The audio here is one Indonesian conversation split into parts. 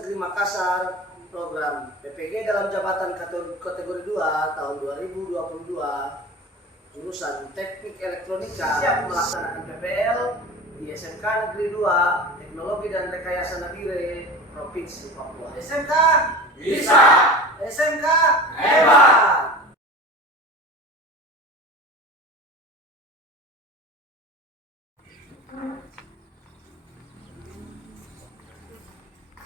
Negeri Makassar program PPG dalam jabatan kategori 2 tahun 2022 jurusan Teknik Elektronika siap melaksanakan PPL di SMK Negeri 2 Teknologi dan Rekayasa Nabire Provinsi Papua. SMK bisa, SMK hebat.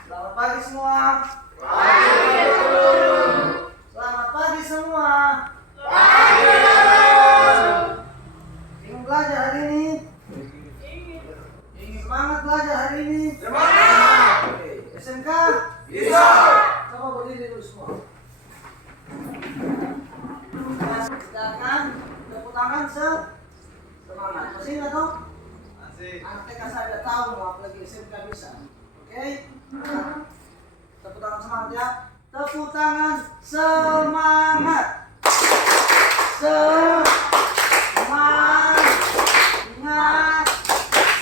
Selamat pagi semua. Pagi. Selamat pagi semua. Pagi. Ingin belajar hari ini? Ingin semangat belajar hari ini? Semangat. Oke. SMK? Bisa. Coba berdiri dulu semua. Silakan tepuk tangan semangat. Masih ingat dong? Masih. Anak TK saya udah tahu mau apalagi SMK bisa. Oke? Tepuk tangan semangat ya. Tepuk tangan semangat. Semangat.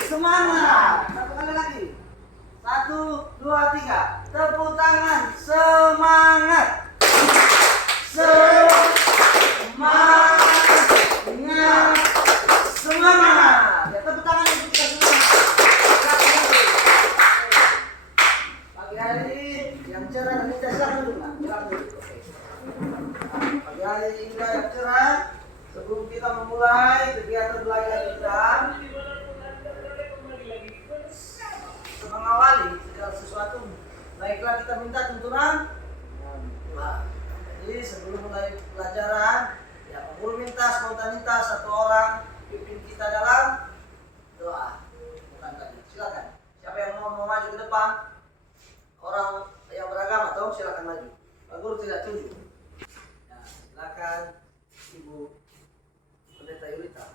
Semangat. Satu kali lagi. 1, 2, 3. Tepuk tangan semangat. Semangat. Semangat. Ya, tepuk tangan untuk kita semua. Pagi hari yang cerah dan indah silakan dulu. Pagi hari indah yang cerah. Sebelum kita memulai kegiatan belajar kita, mengawali segala sesuatu, baiklah kita minta tuntunan Tuhan. Jadi sebelum mulai pelajaran, ya Pak Guru minta spontanitas satu orang pimpin kita dalam doa. Bukan tadi. Silakan. Siapa yang mau maju ke depan? Orang yang beragama atau silakan maju. Pak Guru tidak tunjuk. Ya, silakan Ibu Pendeta Yulita.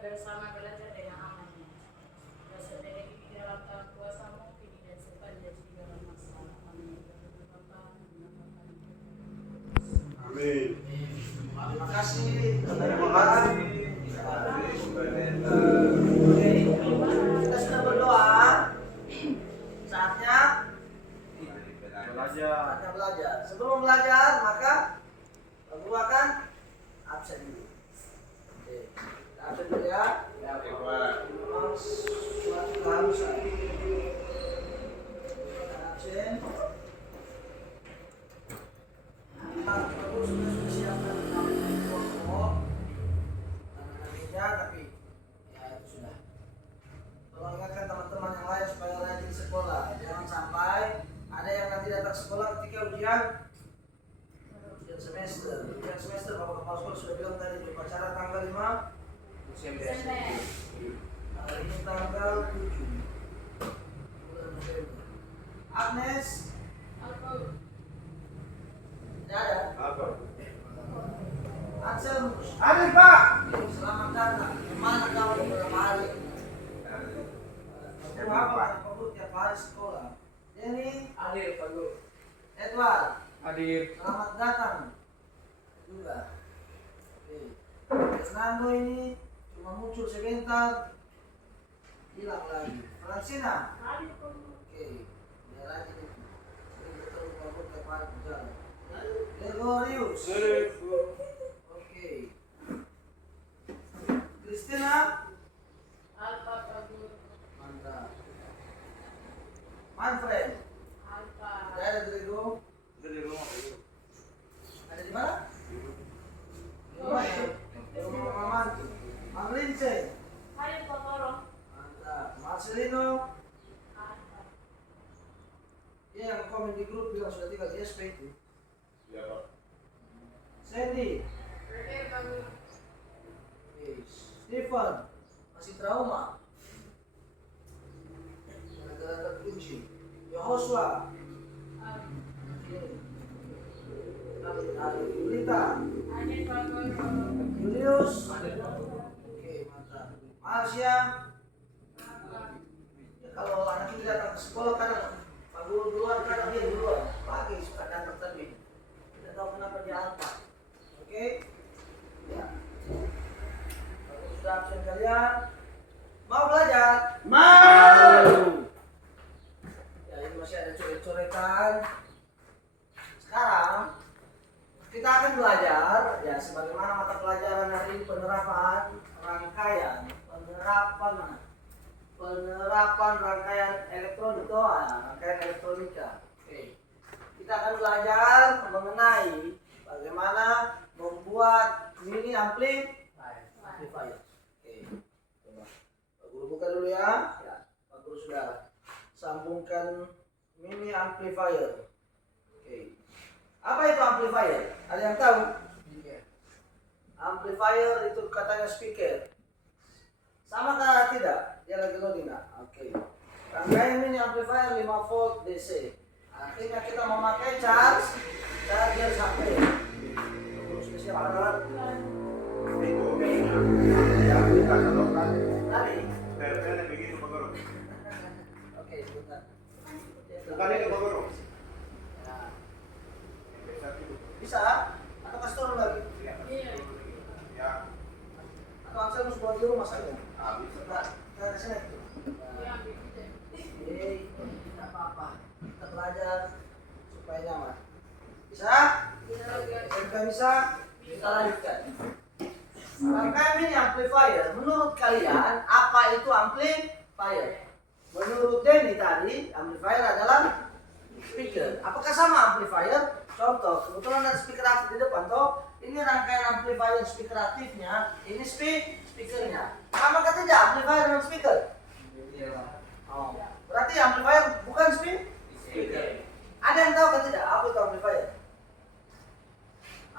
Bersama belajar dengan aman. Berserta dari dalam Tuhan kuasa-Mu, kini dan sempat dan segala masa. Amin. Amin. Terima kasih. Terima kasih. Oke, kita sudah berdoa. Saatnya belajar. Sebelum belajar, maka Guru akan absen dulu. Oke, kita absen dulu ya. Memang suatu keharusan. Kita absen. Guru sudah siapkan kelompok. Tapi ya itu sudah. Tolong ingatkan teman-teman yang lain supaya rajin sekolah. Jangan sampai ada yang nanti datang sekolah ketika ujian semester. Ujian semester Bapak Kepala Sekolah sudah bilang tadi di upacara tanggal 5 Desember. Hari ini tanggal 7 bulan November. Agnes? Tidak ada? Apa? Ansel? Ada Pak. Selamat datang. Kemana kau beberapa hari? Kamu apa? Kamu tiap hari sekolah. Jenny? Hadir Pak Guru. Edward? Hadir. Selamat datang juga. Oke. Fernando ini cuma muncul sebentar, hilang lagi. Francina? Oke. Dia rajin itu. Sering bertemu kamu tiap hari berjalan. Gregorius? Oke. Christina? Alfa Pak Guru. Mantap. Manfred? Alfa. Tidak ada Grego? Dari rumah Pak Guru. Ada di mana? Di rumah ya? Di rumah Mama Mantu. Mang Lince? Hadir Pak Guru. Mantap. Marcelino? Alfa. Dia yang komen di grup bilang sudah tinggal di SP itu. Ya Pak. Sandy? Hadir Pak Guru. Oke. Stephen? Masih trauma? Gara-gara terkunci. Yosua? Yulita? Hadir Pak Guru. Julius? Oke, mantap. Marsya. Ya, kalau anak kita datang ke sekolah kadang Pak Guru duluan, kadang dia duluan. Pagi suka datang tadi. Tidak tahu kenapa dia alpa. Oke? Ya. Kalau sudah absen kalian, mau belajar? Mau. Ya, ini masih ada coret-coretan. Sekarang kita akan belajar ya sebagaimana mata pelajaran hari ini penerapan rangkaian penerapan rangkaian elektronik rangkaian elektronika. Oke. Kita akan belajar mengenai bagaimana membuat mini amplifier. Oke. Coba Pak Guru buka dulu ya. Ya, Pak Guru sudah sambungkan mini amplifier. Oke. Apa itu amplifier? Ada yang tahu? Amplifier itu katanya speaker. Sama kah tidak? Dia lagi loading nggak? Oke. Rangkaian mini amplifier 5 volt DC. Artinya kita memakai charger HP. Terus siapa alat? Itu yang kita colokan. Tadi. Terusnya begitu Pak Guru. Oke, sebentar. Bukan itu Pak Guru. Nah, Bisa itu. bisa? Atau kasih turun lagi? Ya. Iya. Ya. Atau Ansel harus buat di rumah saja? Bisa. Nah, kita kasih itu. Iya, gitu. Tidak apa-apa. Kita belajar supaya nyaman. Bisa? SMK bisa? Kita lanjutkan. Rangkaian mini amplifier. Menurut kalian apa itu amplifier? Menurut Denny tadi, amplifier adalah speaker. Apakah sama amplifier? Contoh, kebetulan ada speaker aktif di depan toh. Ini rangkaian amplifier speaker aktifnya. Ini speakernya. Sama kah tidak amplifier dengan speaker? Oh, berarti amplifier bukan speaker. Ada yang tahu kan tidak apa itu amplifier?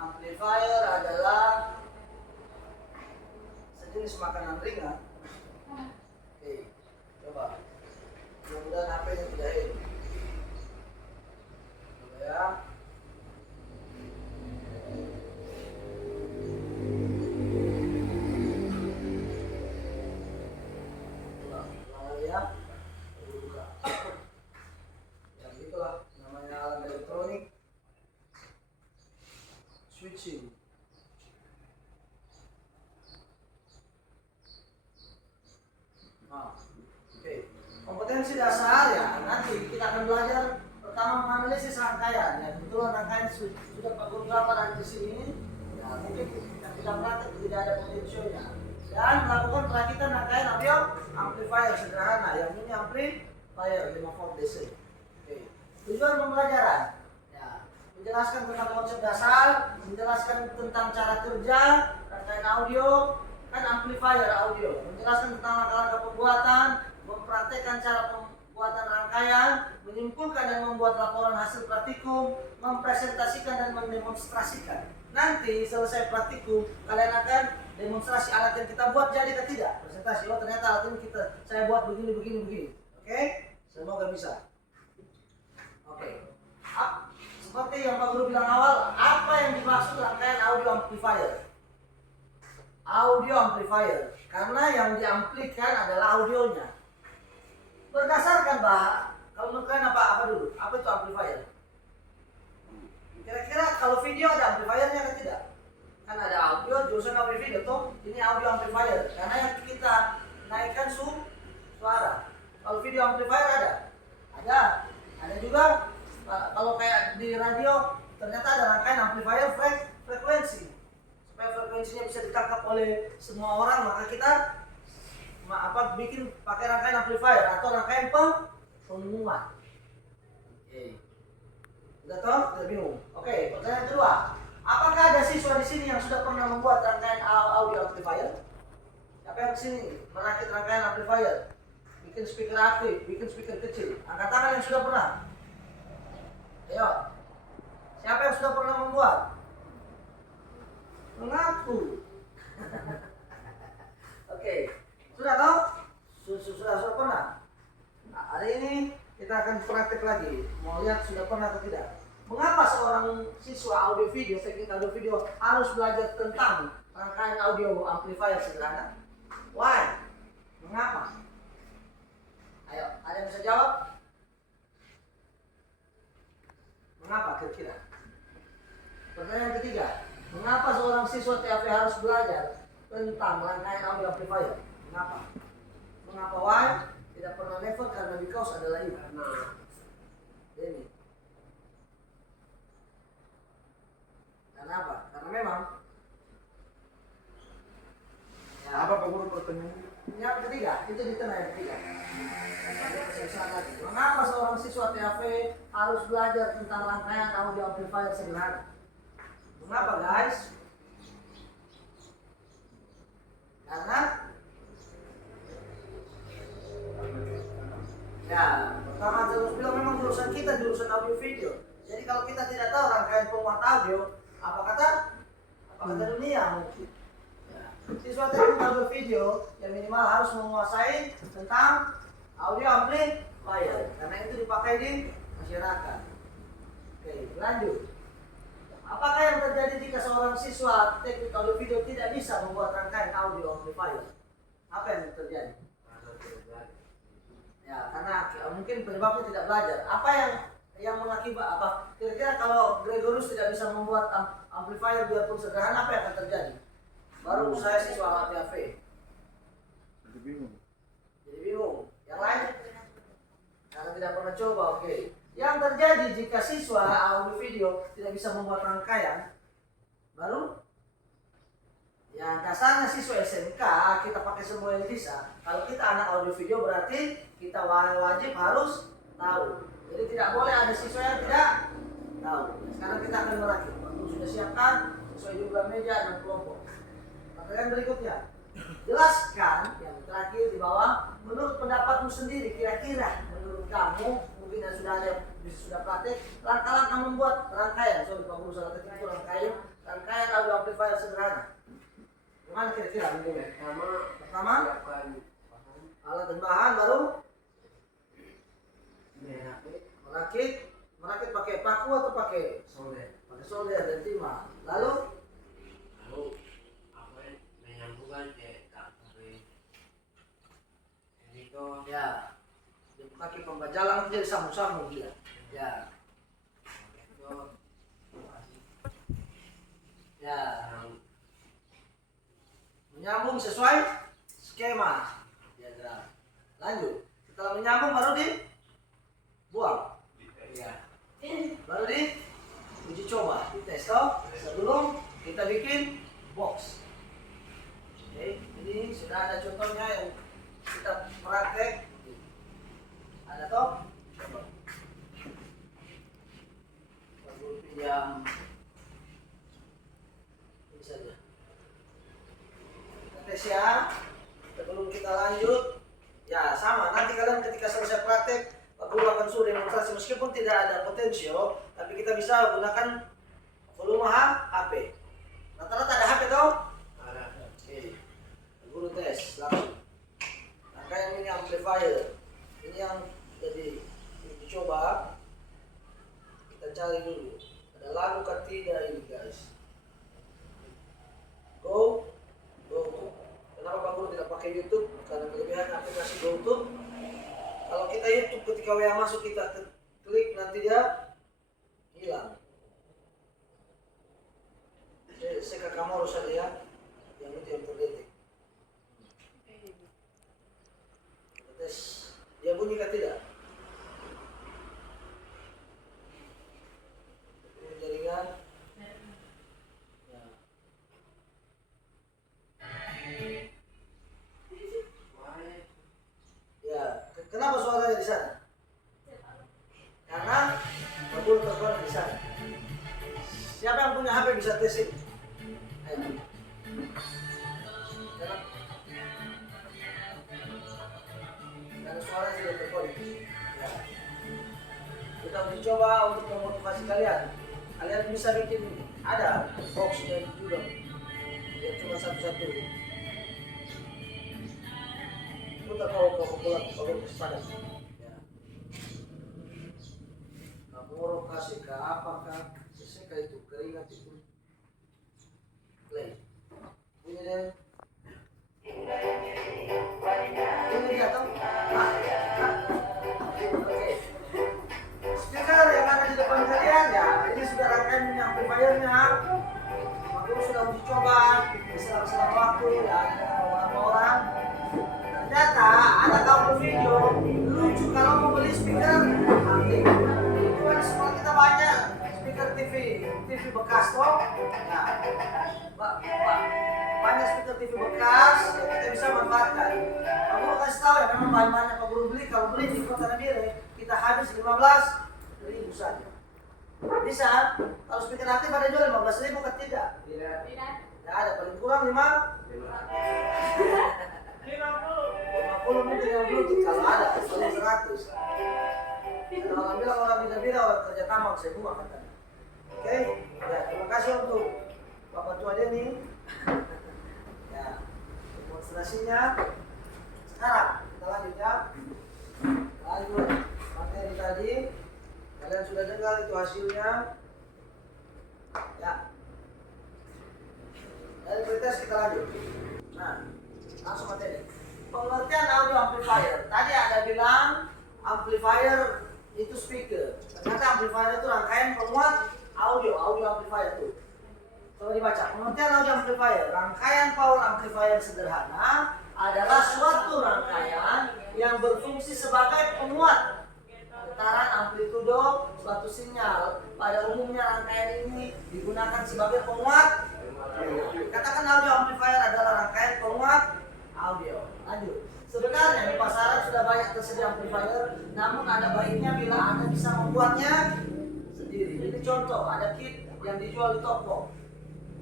Amplifier adalah sejenis makanan ringan. Oke, coba. Mudah-mudahan HP-nya tidak ini. Coba ya. Ulang ya. Buka. Ya begitulah namanya alat elektronik. Switching. Nah, oke. Kompetensi dasar ya nanti kita akan belajar pertama menganalisis rangkaian ya. Kebetulan rangkaian sudah Pak Guru berapa di sini. Ya, mungkin yang tidak praktek tidak ada potensinya. Dan melakukan perakitan rangkaian audio amplifier sederhana yang ini amplifier 5 volt DC. Oke. Tujuan pembelajaran ya, menjelaskan tentang konsep dasar, menjelaskan tentang cara kerja rangkaian audio, kan amplifier audio, menjelaskan tentang langkah-langkah pembuatan, mempraktekkan cara pembuatan rangkaian, menyimpulkan dan membuat laporan hasil praktikum, mempresentasikan dan mendemonstrasikan. Nanti selesai praktikum, kalian akan demonstrasi alat yang kita buat jadi atau tidak. Presentasi, oh ternyata alat ini saya buat begini. Oke? Semoga bisa. Oke. Seperti yang Pak Guru bilang awal, apa yang dimaksud rangkaian audio amplifier? Audio amplifier, karena yang diamplikan adalah audionya. Berdasarkan kalau menurut kalian apa dulu? Apa itu amplifier? Kira-kira kalau video ada amplifiernya atau tidak? Kan ada audio, jurusan audio video tuh. Ini audio amplifier, karena yang kita naikkan suara. Kalau video amplifier ada juga. Kalau kayak di radio ternyata ada rangkaian amplifier frekuensi. Supaya frekuensinya bisa ditangkap oleh semua orang, maka kita bikin pakai rangkaian amplifier atau rangkaian pengumuman. Oke. Udah tahu? Tidak bingung. Oke, pertanyaan kedua. Apakah ada siswa di sini yang sudah pernah membuat rangkaian audio amplifier? Siapa yang di sini merakit rangkaian amplifier? Bikin speaker aktif, bikin speaker kecil. Angkat tangan yang sudah pernah. Ayo. Siapa yang sudah pernah membuat? Mengaku. Oke. Sudah tahu? Sudah pernah. Nah, hari ini kita akan praktek lagi. Mau lihat sudah pernah atau tidak. Mengapa seorang siswa audio video, teknik audio video harus belajar tentang rangkaian audio amplifier sederhana? Why? Mengapa? Ayo, ada yang bisa jawab? Mengapa kira-kira? Pertanyaan ketiga, mengapa seorang siswa TAP harus belajar tentang rangkaian audio amplifier? Mengapa? Mengapa why? Tidak pernah never karena because adalah you. Nah, ini. Karena apa? Karena memang ya, Apa Pak Guru pertanyaan? yang ketiga, itu di tengah yang ketiga. Mengapa seorang siswa TAP harus belajar tentang rangkaian audio amplifier sederhana? Mengapa guys? Karena ya, pertama terus bilang memang jurusan kita jurusan audio video. Jadi kalau kita tidak tahu rangkaian penguat audio, apa kata dunia mungkin. Ya. Siswa teknik audio video yang minimal harus menguasai tentang audio amplifier karena itu dipakai di masyarakat. Oke, lanjut. Apakah yang terjadi jika seorang siswa teknik audio video tidak bisa membuat rangkaian audio amplifier? Apa yang terjadi? Ya, karena mungkin penyebabnya tidak belajar. Apa yang mengakibat apa? Kira-kira kalau Gregorius tidak bisa membuat amplifier biarpun sederhana, apa yang akan terjadi? Baru saya siswa TAP. Jadi bingung. Jadi bingung. Yang lain? Karena tidak pernah coba, oke. Yang terjadi jika siswa audio video tidak bisa membuat rangkaian, baru ya dasarnya siswa SMK kita pakai semua yang bisa. Kalau kita anak audio video berarti kita wajib harus tahu. Jadi tidak boleh ada siswa yang tidak tahu. Sekarang kita akan merakit. Waktu sudah siapkan sesuai jumlah meja dan kelompok. Pertanyaan berikutnya. Jelaskan yang terakhir di bawah. Menurut pendapatmu sendiri, kira-kira menurut kamu mungkin yang sudah ada sudah praktek langkah-langkah membuat rangkaian. Sorry Pak Guru salah ketik itu rangkaian audio amplifier sederhana. Gimana kira-kira menurut? Pertama, alat dan bahan, baru merakit pakai paku atau pakai solder? Pakai solder dan timah. Lalu menyambungkan ke kabel ini tuh ya pakai pembajalan jadi sambung-sambung dia. Ya. itu Ya. Menyambung sesuai skema diagram. Lanjut. Setelah menyambung baru dibuang. Ya. Baru uji coba, dites toh sebelum kita bikin box. Oke, ini sudah ada contohnya yang kita praktek. Ada toh? Coba. Baru pinjam ini saja. Kita tes ya. Sebelum kita lanjut, ya sama. Nanti kalian ketika selesai praktek, Pak Guru akan suruh demonstrasi meskipun tidak ada potensio, tapi kita bisa gunakan volume HP. Rata-rata ada HP toh? ada Oke. Guru tes langsung. Rangkaian ini amplifier. Ini yang jadi dicoba. Kita cari dulu. Ada lagu ketiga ini guys. Go. Kenapa Pak Guru tidak pakai YouTube? Karena kelebihan aplikasi GoTube. Kalau kita YouTube ketika WA masuk kita klik nanti dia hilang. Saya ke kamar saja ya. Yang itu yang terdetek. Tes. Dia bunyi kah tidak? Ini jaringan. Ya. Ya. Kenapa suaranya di sana? Karena kabel terbuat di sana. Siapa yang punya HP bisa tes ini? Ayo. Karena suara sudah terkonek. Ya. Kita uji coba untuk memotivasi kalian. Kalian bisa bikin ada boxnya juga. Ya cuma satu-satu. Putar kau pulang kalau kesepadan. Ya. Kamu kasih ke apakah? Seseka itu keringat itu. Play. Bunyi deh. kalau video lucu kalau mau beli speaker antik. Kan semua kita banyak speaker TV bekas toh. Nah, banyak speaker TV bekas yang kita bisa manfaatkan. Pak Guru kasih tahu ya, memang bahan-bahannya Pak Guru beli, kalau beli di Kota Nabire kita habis 15.000 saja. Bisa, kalau speaker aktif ada jual 15.000 kan tidak? Tidak. Tidak ada, paling kurang 50 mungkin yang Bluetooth kalau ada, paling 100. Kalau orang bilang orang bina-bina orang kerja tambang semua katanya. Oke, ya terima kasih untuk Bapak Tua Denny. Ya, demonstrasinya. Sekarang kita lanjut ya. Lanjut materi tadi. Kalian sudah dengar itu hasilnya. Ya. Dari pretest kita lanjut. Nah, langsung materi. Pengertian audio amplifier. Tadi ada bilang amplifier itu speaker. Ternyata amplifier itu rangkaian penguat audio amplifier itu. Coba dibaca. Pengertian audio amplifier, rangkaian power amplifier sederhana adalah suatu rangkaian yang berfungsi sebagai penguat getaran amplitudo suatu sinyal. Pada umumnya rangkaian ini digunakan sebagai penguat. Katakan audio amplifier adalah rangkaian penguat audio. Lanjut. Sebenarnya di pasaran sudah banyak tersedia amplifier, namun ada baiknya bila Anda bisa membuatnya sendiri. Ini contoh, ada kit yang dijual di toko.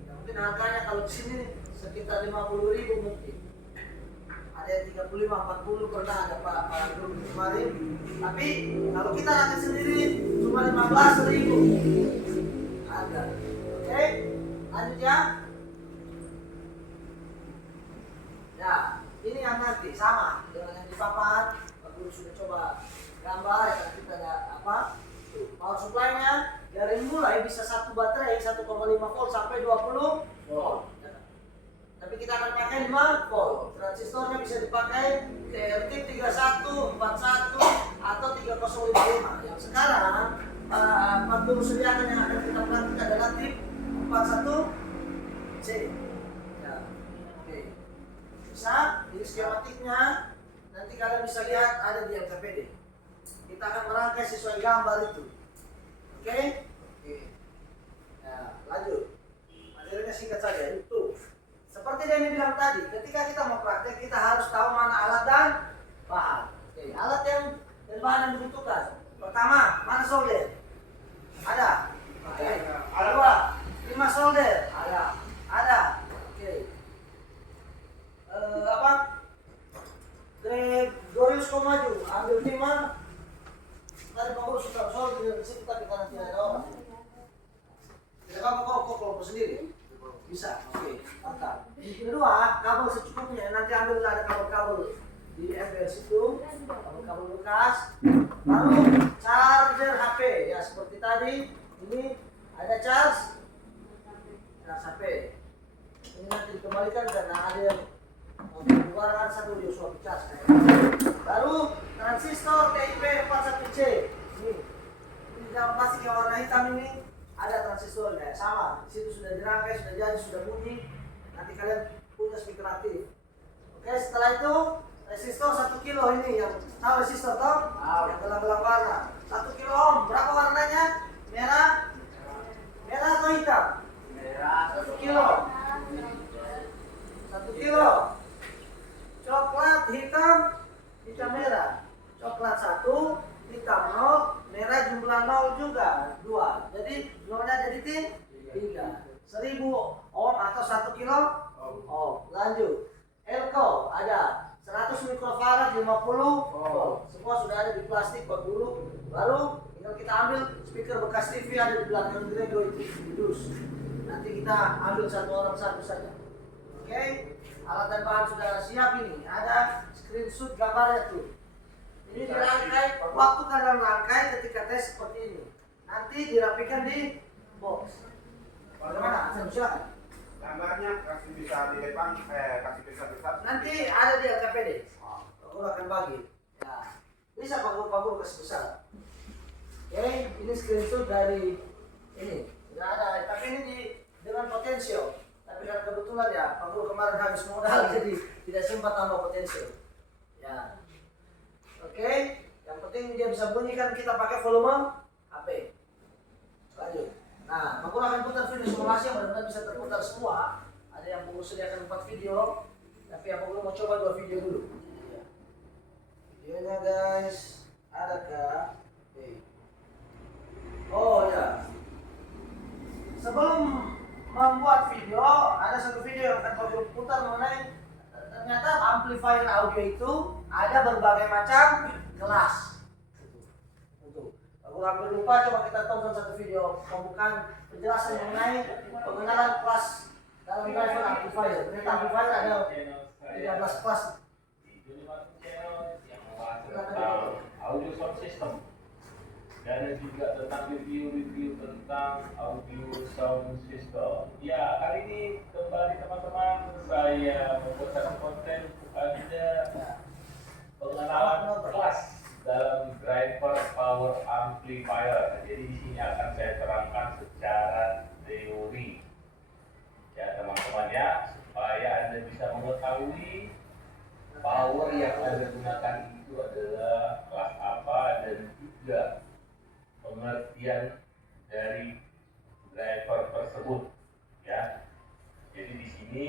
Yang mungkin harganya kalau di sini sekitar 50.000 mungkin. Ada yang 35, 40 pernah ada Pak Guru kemarin. Tapi kalau kita rakit sendiri cuma 15.000 harga. Oke, lanjut ya. Ya, ini yang nanti sama dengan yang di papan. Pak Guru sudah coba gambar ya, kita ada apa? Tuh, power supply-nya dari mulai bisa satu baterai 1,5 volt sampai 20 volt. Tapi kita akan pakai 5 volt. Transistornya bisa dipakai TRT 31, 41 atau 3055. Yang sekarang Pak Guru sediakan yang akan kita praktik adalah tip 41C. Ya, oke. Bisa, ini skematiknya. Nanti kalian bisa lihat ada di LKPD. Kita akan merangkai sesuai gambar itu. Oke? Oke. Ya, lanjut. Materinya singkat saja. Itu. Seperti yang dibilang tadi, ketika kita mau praktek, kita harus tahu mana alat dan bahan. Oke, alat dan bahan yang dibutuhkan. Pertama, mana solder? Ada. Oke. Kedua, 5 solder. Ada. Oke. Apa? Gregorius Komaju, ambil 5. Tadi Pak Guru suka solder di situ, tapi karena tidak ada orang. Tidak apa-apa, kok kelompok sendiri. Bisa, oke, mantap. Kedua, kabel secukupnya. Nanti ambil ada kabel-kabel di ember situ, kabel-kabel bekas. Lalu charger HP, ya seperti tadi. Ini ada charge HP. Ini nanti dikembalikan karena ada yang mengeluarkan satu dia suatu charge. Lalu transistor TIP 41C. Ini di dalam plastik yang warna hitam ini. Ada transistornya, sama. Di situ sudah dirangkai, sudah jadi, sudah bunyi. Nanti kalian punya speaker aktif. Oke, setelah itu resistor 1 kilo ini yang tahu resistor toh? Yang gelang-gelang warna. 1 kilo ohm. Berapa warnanya? Merah atau hitam? Merah. 1 kilo. 1 kilo. Coklat, hitam merah. Coklat 1, hitam 0, merah jumlah 0 juga 2. Jadi nolnya jadi 3. 1000 ohm atau 1 kilo ohm. Lanjut. Elko ada 100 mikrofarad 50 volt. Semua sudah ada di plastik Pak Guru. Lalu tinggal kita ambil speaker bekas TV ada di belakang Grego itu di dus. Nanti kita ambil satu orang satu saja. Oke. Alat dan bahan sudah siap ini. Ada screenshot gambarnya tuh. Ini dirangkai, waktu kalian rangkai ketika tes seperti ini. Nanti dirapikan di box. Bagaimana? Silakan. Gambarnya kasih bisa di depan, kasih bisa. Nanti ada di LKPD. Pak Guru akan bagi. Ya. Bisa Pak Guru kasih besar. Oke, ini screenshot dari ini. Tidak ada, tapi ini dengan potensial. Tapi karena kebetulan ya, Pak Guru kemarin habis modal jadi tidak sempat tambah potensial. Ya. Oke, yang penting dia bisa bunyikan kita pakai volume HP. Lanjut. Nah, Pak Guru akan putar video simulasi yang benar-benar bisa terputar semua. Ada yang Pak Guru sediakan 4 video, tapi yang Pak Guru mau coba 2 video dulu. Videonya guys, adakah? Oh ya. Sebelum membuat video, ada satu video yang akan Pak Guru putar mengenai ternyata amplifier audio itu ada berbagai macam kelas. Aku hampir lupa, coba kita tonton satu video pembukaan penjelasan mengenai pengenalan kelas dalam driver amplifier. Ternyata amplifier ada 13 kelas. Tentang audio sound system dan juga tentang review tentang audio sound system. Ya, kali ini kembali teman-teman saya membuat satu konten ada pengenalan kelas dalam driver power amplifier. Jadi di sini akan saya terangkan secara teori ya teman-teman ya, supaya Anda bisa mengetahui power yang Anda gunakan itu adalah kelas apa dan juga pengertian dari driver tersebut ya. Jadi di sini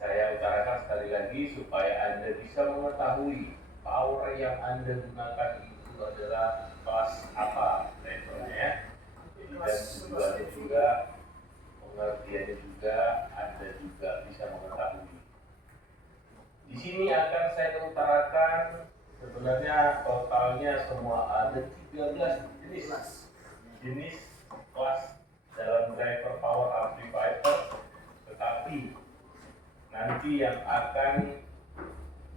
saya utarakan sekali lagi supaya Anda bisa mengetahui power yang Anda gunakan itu adalah kelas apa drivernya ya. Jadi dan tujuannya juga, pengertiannya juga Anda juga bisa mengetahui. Di sini akan saya utarakan sebenarnya totalnya semua ada 13 jenis kelas dalam driver power amplifier, tetapi nanti yang akan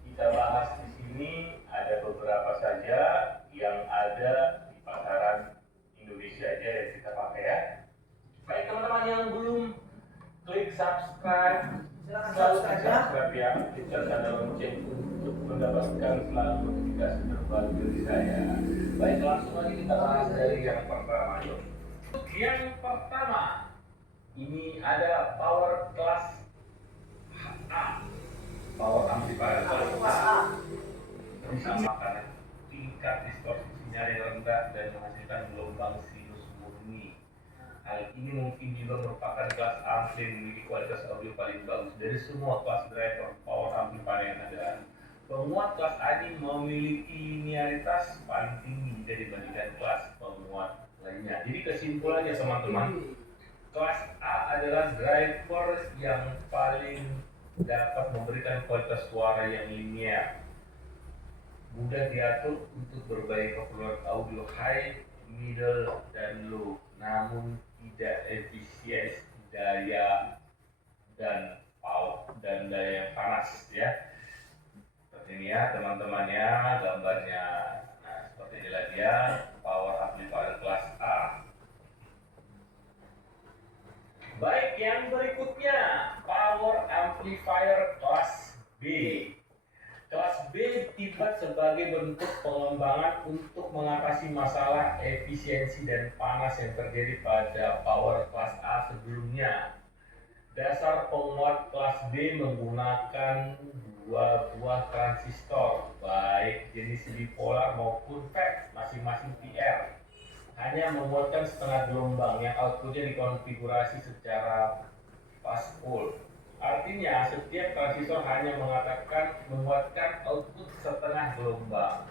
kita bahas di sini ada beberapa saja yang ada di pasaran Indonesia aja yang kita pakai ya. Baik teman-teman yang belum klik subscribe, selalu subscribe ya, klik tanda lonceng untuk mendapatkan selalu notifikasi terbaru dari saya. Baik, langsung aja kita bahas dari yang pertama yuk. Yang pertama, ini ada power kelas A, power amplifier kelas A. Bersama karena tingkat distorsi sinyal yang rendah dan menghasilkan gelombang sinus murni. Hal ini mungkin juga merupakan kelas ampli yang memiliki kualitas audio paling bagus dari semua kelas driver power amplifier yang ada. Penguat kelas A ini memiliki linearitas paling tinggi jika dibandingkan kelas penguat lainnya. Jadi kesimpulannya teman-teman, kelas A adalah driver yang paling dapat memberikan kualitas suara yang linear, mudah diatur untuk berbagai keperluan audio high, middle, dan low, namun tidak efisiensi daya dan daya yang panas ya. Seperti ini ya teman-teman ya gambarnya. Nah seperti inilah dia power amplifier kelas A. Baik, yang berikutnya power amplifier kelas B. Kelas B dibuat sebagai bentuk pengembangan untuk mengatasi masalah efisiensi dan panas yang terjadi pada power kelas A sebelumnya. Dasar penguat kelas B menggunakan dua buah transistor, baik jenis bipolar maupun FET, masing-masing PR. Hanya membuatkan setengah gelombang yang outputnya dikonfigurasi secara fast pole. Artinya setiap transistor hanya membuatkan output setengah gelombang.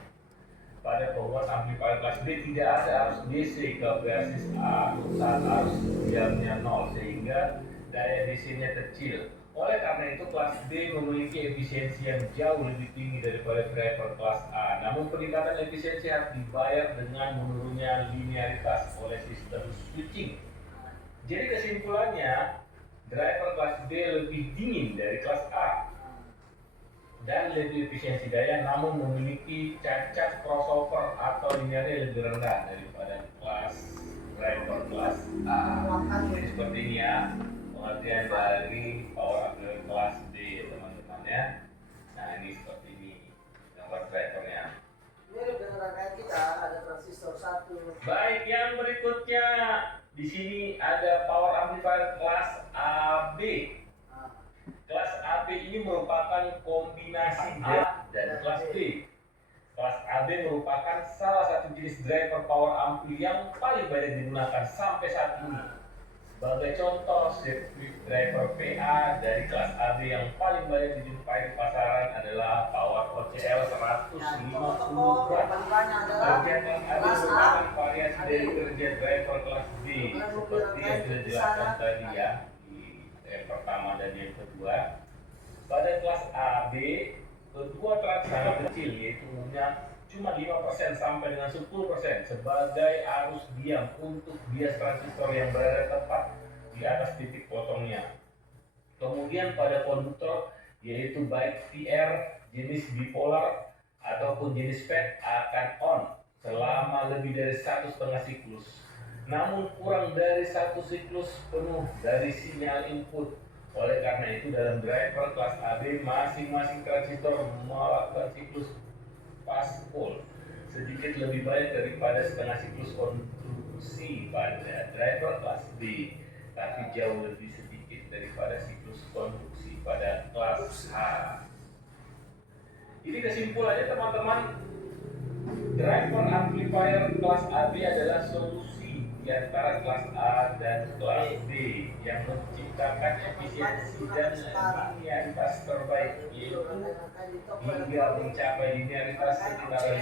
Pada penguat amplifier kelas B tidak ada arus DC ke basis A saat arus diamnya 0 sehingga daya DC-nya kecil. Oleh karena itu kelas B memiliki efisiensi yang jauh lebih tinggi daripada driver kelas A. Namun peningkatan efisiensi harus dibayar dengan menurunnya linearitas oleh sistem switching. Jadi kesimpulannya, driver kelas B lebih dingin dari kelas A dan lebih efisiensi daya, namun memiliki cacat crossover atau linearnya lebih rendah daripada driver kelas A. Jadi seperti ini ya pengertian dari power amplifier kelas B teman-teman ya. Nah ini seperti ini gambar drivernya. Mirip dengan rangkaian kita, ada transistor 1. Baik, yang berikutnya di sini ada power amplifier kelas AB. Kelas AB ini merupakan kombinasi A dan kelas B. Kelas AB AB merupakan salah satu jenis driver power ampli yang paling banyak digunakan sampai saat ini. Sebagai contoh, sirkuit driver PA dari kelas AB yang paling banyak dijumpai di pasaran adalah Power OCL 150 watt. Bagian yang ada merupakan variasi dari kerja driver kelas B, seperti yang sudah dijelaskan tadi ya, di yang pertama dan yang kedua. Pada kelas AB, kedua trans sangat kecil, yaitu umumnya cuma 5% sampai dengan 10% sebagai arus diam untuk bias transistor yang berada tepat di atas titik potongnya. Kemudian pada konduktor, yaitu baik PR jenis bipolar ataupun jenis FET akan on selama lebih dari 1,5 siklus. Namun kurang dari 1 siklus penuh dari sinyal input. Oleh karena itu dalam driver kelas AB masing-masing transistor melakukan siklus pas pole sedikit lebih baik daripada setengah siklus konduksi pada driver kelas B, tapi jauh lebih sedikit daripada siklus konduksi pada kelas H. Jadi kesimpulannya teman-teman, driver amplifier kelas AB adalah solusi di antara kelas A dan kelas B yang menciptakan efisiensi dan linearitas terbaik, yaitu hingga mencapai linearitas sekitar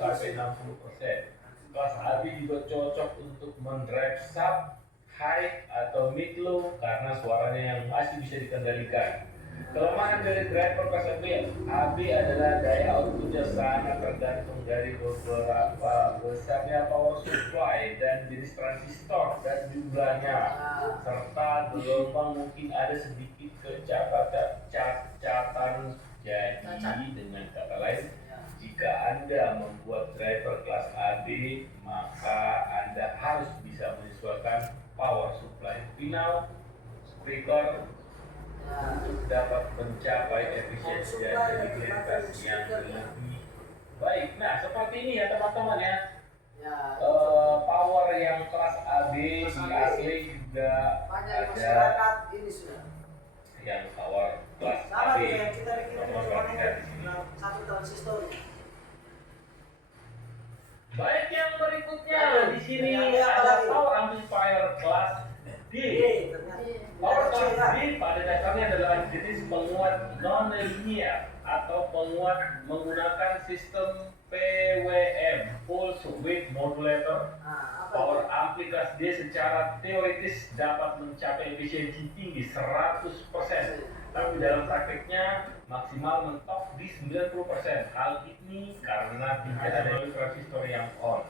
50-60%. Kelas AB juga cocok untuk mendrive sub, high, atau mid low karena suaranya yang masih bisa dikendalikan. Kelemahan dari driver kelas AB adalah daya outputnya sangat tergantung dari beberapa besarnya power supply dan jenis transistor dan jumlahnya, serta gelombang mungkin ada sedikit kecacatan. Jadi dengan kata lain, jika Anda membuat driver kelas AB, maka Anda harus bisa menyesuaikan power supply final speaker untuk dapat mencapai efisiensi dan efektivitas yang lebih baik. Nah, seperti ini ya teman-teman ya. Power yang kelas AB di asli juga ada yang power kelas AB. Satu transistor. Baik, yang berikutnya di sini ada power amplifier kelas D. Power kelas D pada dasarnya adalah jenis penguat non-linear atau penguat menggunakan sistem PWM (Pulse Width Modulator). Power ampli kelas D secara teoritis dapat mencapai efisiensi tinggi 100%, tapi dalam prakteknya maksimal mentok di 90%. Hal ini karena tidak ada transistor yang on.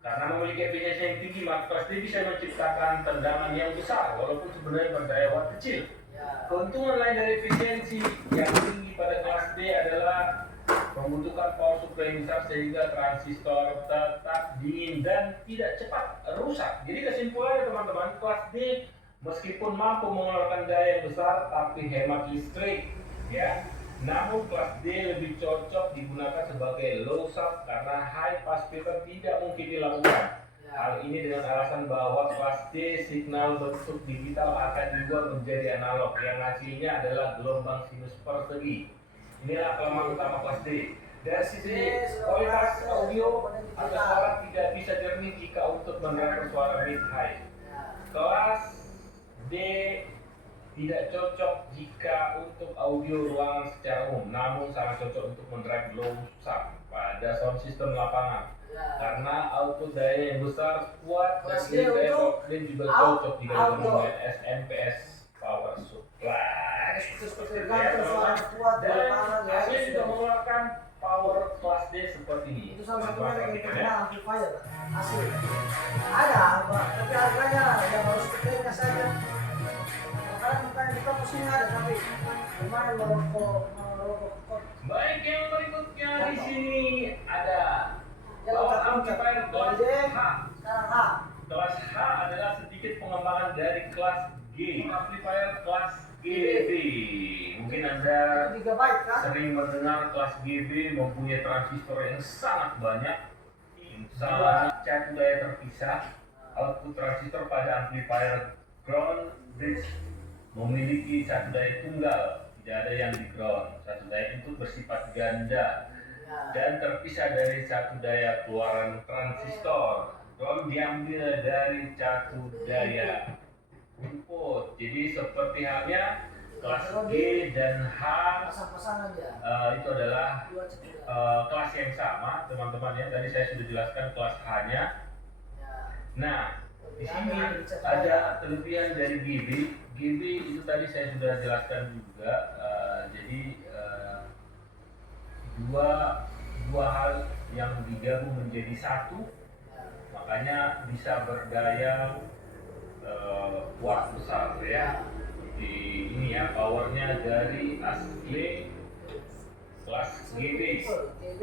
Karena memiliki efisiensi yang tinggi, maka kelas D bisa menciptakan tendangan yang besar walaupun sebenarnya berdaya watt kecil. Keuntungan lain dari efisiensi yang tinggi pada kelas D adalah membutuhkan power supply yang besar sehingga transistor tetap dingin dan tidak cepat rusak. Jadi kesimpulannya teman-teman, kelas D meskipun mampu mengeluarkan daya yang besar tapi hemat listrik ya. Namun kelas D lebih cocok digunakan sebagai low sub karena high pass filter tidak mungkin dilakukan. Hal ini dengan alasan bahwa kelas D signal bentuk digital akan diubah menjadi analog yang hasilnya adalah gelombang sinus persegi. Inilah kelemahan utama kelas D. Dari sisi kualitas audio atau suara tidak bisa jernih jika untuk menerapkan suara mid high. Kelas D tidak cocok jika untuk audio ruangan secara umum, namun sangat cocok untuk mendrive low sub pada sound system lapangan. Karena output daya yang besar, kuat, dan daya dan juga cocok jika menggunakan SMPS power supply. Dan hasilnya juga mengeluarkan power kelas D seperti ini. Itu salah satunya yang kita amplifier asli. Ada, tapi harganya yang harus dipilihnya saja. Makanya kita pusing ada, tapi lumayan merokok. Baik, yang berikutnya di sini ada power amplifier kelas H. Sekarang H. Kelas H adalah sedikit pengembangan dari kelas G. Amplifier kelas GB. Mungkin Anda sering mendengar kelas GB mempunyai transistor yang sangat banyak, sangat satu daya terpisah. Output transistor pada amplifier ground bridge memiliki satu daya tunggal, tidak ada yang di ground. Satu daya input bersifat ganda. Ya. dan terpisah dari satu daya keluaran transistor. Dron diambil dari satu daya input. Jadi seperti halnya kelas G dan H Pasang-pasangan ya. itu adalah Dua cedera. kelas yang sama teman-teman ya. Tadi saya sudah jelaskan kelas H-nya. Ya. Nah, di sini ada kelebihan dari GB. GB itu tadi saya sudah jelaskan juga. Jadi dua hal yang digabung menjadi satu, makanya bisa berdaya kuat besar ya. Di ini ya, powernya dari asli kelas GB. GB.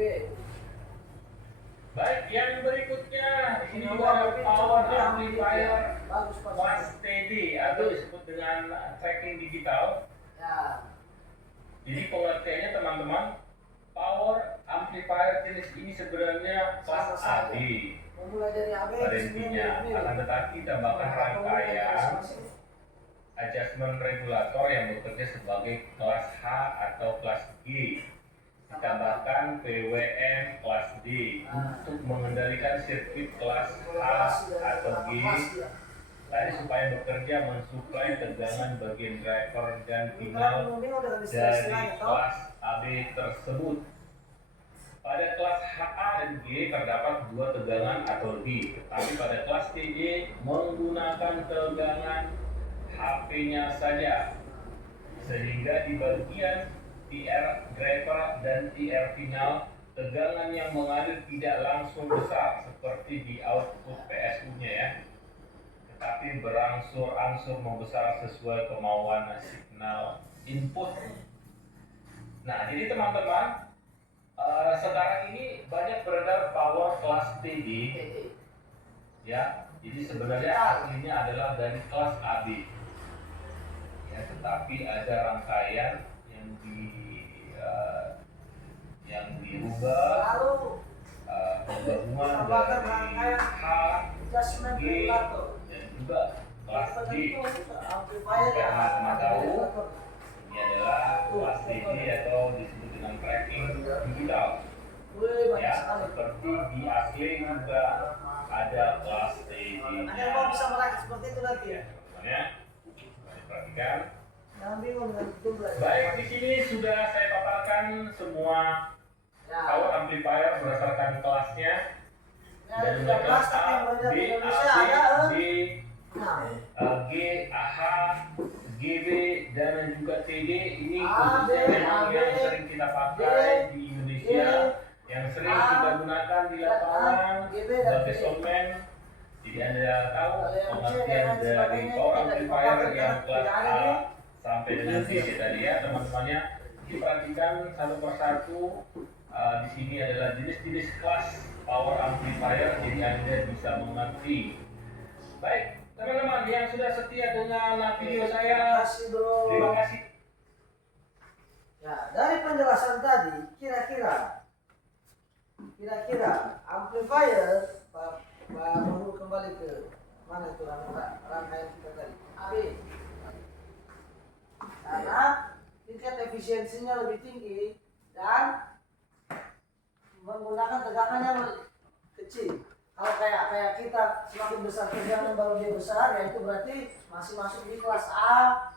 Baik, yang berikutnya ini juga ada power amplifier Bagus kelas Pak. TD atau disebut dengan tracking digital. Ya. Jadi pengertiannya teman-teman, power amplifier jenis ini sebenarnya kelas AB Memulai dari AB pada intinya, akan tetapi tambahkan rangkaian adjustment regulator yang bekerja sebagai kelas H atau kelas G, ditambahkan PWM kelas D untuk mengendalikan sirkuit kelas H atau G tadi supaya bekerja mensuplai tegangan bagian driver dan final dari kelas AB tersebut. Pada kelas HA dan G terdapat dua tegangan atau lebih, tetapi pada kelas TD menggunakan tegangan HP-nya saja, sehingga di bagian TR driver dan TR final tegangan yang mengalir tidak langsung besar seperti di output PSU-nya ya, tetapi berangsur-angsur membesar sesuai kemauan signal input. Nah, jadi teman-teman, sekarang ini banyak beredar power kelas TD ya. Jadi sebenarnya aslinya adalah dari kelas AB ya, tetapi ada rangkaian yang dirubah penggabungan dari H, G dan juga kelas D. Karena teman tahu ini adalah kelas TD atau disebut dengan tracking digital ya, seperti di asli juga ada kelas TD. Ada yang mau bisa merakit seperti itu nanti Ya, teman-teman ya, perhatikan. Jangan bingung dengan jumlah. Baik, di sini sudah saya paparkan semua power amplifier berdasarkan kelasnya. Dan mulai kelas A, B, AB, D, G, AH, GB, dan juga TD. Ini khususnya memang yang sering kita pakai di Indonesia, yang sering kita gunakan di lapangan sebagai soundman. Jadi Anda tahu pengertian dari power amplifier yang kelas A sampai dengan C tadi ya teman-temannya. Diperhatikan satu persatu. Di sini adalah jenis-jenis kelas power amplifier, jadi Anda bisa mengerti. Baik, teman-teman yang sudah setia dengan video saya, terima kasih. Ya, dari penjelasan tadi, kira-kira amplifier, Pak Mahmud kembali ke mana itu rangkaian kita tadi? AB. Karena tingkat efisiensinya lebih tinggi dan menggunakan tegangan yang kecil. Kalau kayak kita semakin besar tegangan baru dia besar, ya itu berarti masih masuk di kelas A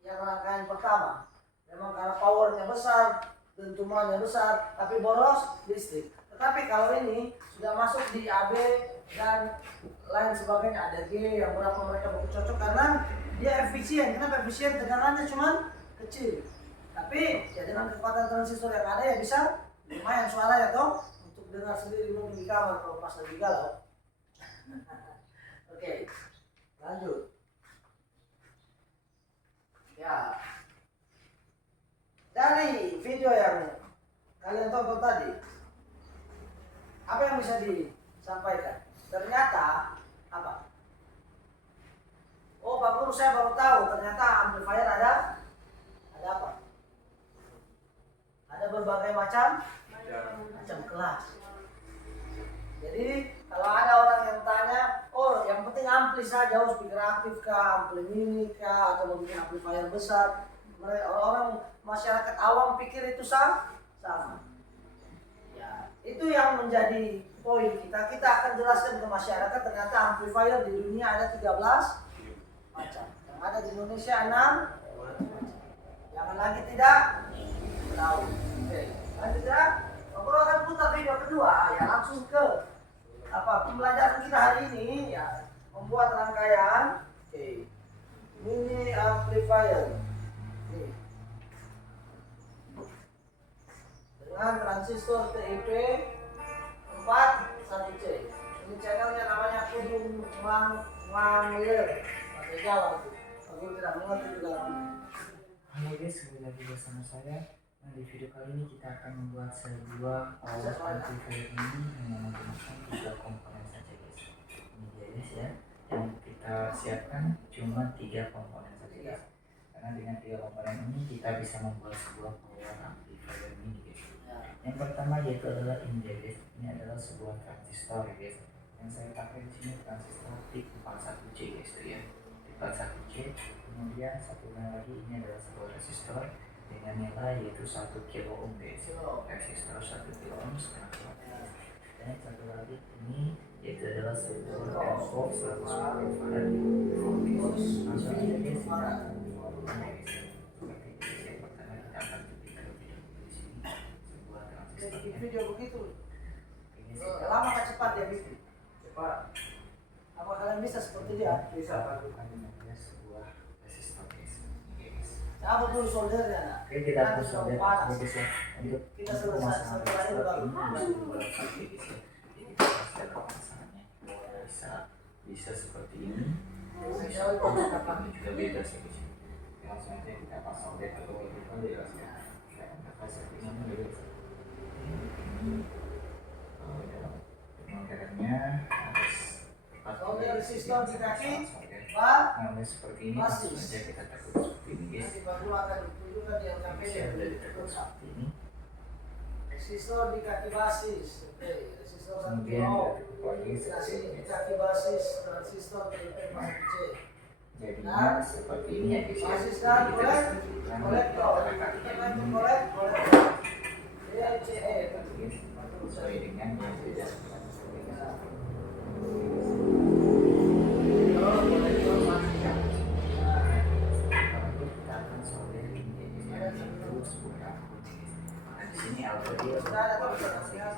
yang rangkaian pertama. Memang karena powernya besar, dentumannya besar, tapi boros listrik. Tetapi kalau ini sudah masuk di AB dan lain sebagainya, ada G yang berapa mereka cocok karena dia efisien. Kenapa efisien? Tegangannya cuma kecil. Tapi ya dengan kekuatan transistor yang ada ya bisa lumayan suaranya toh untuk dengar sendiri mungkin di kamar kalau pas lagi galau. Oke, lanjut. Ya, dari video yang kalian tonton tadi, apa yang bisa disampaikan? Ternyata apa? Oh, Pak Guru, saya baru tahu ternyata amplifier ada apa? Ada berbagai macam kelas. Jadi kalau ada orang yang tanya, oh yang penting ampli saja, oh speaker aktif kah, ampli mini kah, atau mau bikin amplifier besar, orang masyarakat awam pikir itu sama. Itu yang menjadi poin kita. Kita akan jelaskan ke masyarakat ternyata amplifier di dunia ada 13 macam. Yang ada di Indonesia 6. Jangan lagi tidak tahu. Oke, lanjut ya. Kalau akan putar video kedua ya langsung ke pembelajaran kita hari ini ya, membuat rangkaian mini amplifier. Dengan transistor TIP 41C. Ini channelnya namanya Kudung Mangler bahasa Jawa itu. Aku tidak mengerti juga. Halo guys, kembali lagi bersama saya. Nah, di video kali ini kita akan membuat sebuah power amplifier ini dengan menggunakan 3 komponen saja guys. Ini dia guys ya. Yang kita siapkan cuma 3 komponen saja guys. Karena dengan 3 komponen ini kita bisa membuat sebuah power amplifier ini guys. Yang pertama yaitu adalah ini guys. Ini adalah sebuah transistor guys. Yang saya pakai di sini transistor PIC 41C guys itu ya. PIC 41C. Kemudian satunya lagi ini adalah sebuah resistor dengan nilai yaitu 1 kilo ohm guys. Resistor 1 kilo ohm setengah watt. Dan yang satu lagi ini yaitu adalah sebuah elko 110 farad. Langsung aja guys kita Bikin video begitu. Lama kan cepat ya bikin. Cepat. Apa kalian bisa seperti dia? Bisa. Sebuah resistor guys. Apa dulu soldernya nak? Oke, kita akan solder guys ya. Untuk Kita selesai solderannya baru. jadi kita pasti ada pemasangannya. Bisa seperti ini. Ini juga bebas ya guys. Langsung aja kita pasang solder atau kita bebas ya. Kita akan pakai settingannya bebas. Pengangkatannya harus Solder resistor di kaki, nah, seperti ini langsung aja kita tekuk seperti ini guys. nanti baru akan ditunjukkan di LKP Bisa udah ditekuk seperti ini. resistor di kaki basis. Oke, resistor 1 Kemudian kilo. kita tekuk lagi seperti ini. Di kaki basis transistor TIP 41C. Jadinya seperti ini ya guys ya. Basis dan Jadi kita kolektor. sambungkan Kolektor. kaki Kita ini main kolektor. DCE. sesuai dengan yang sudah kita akan solder ini yaitu sebuah nah di sini audio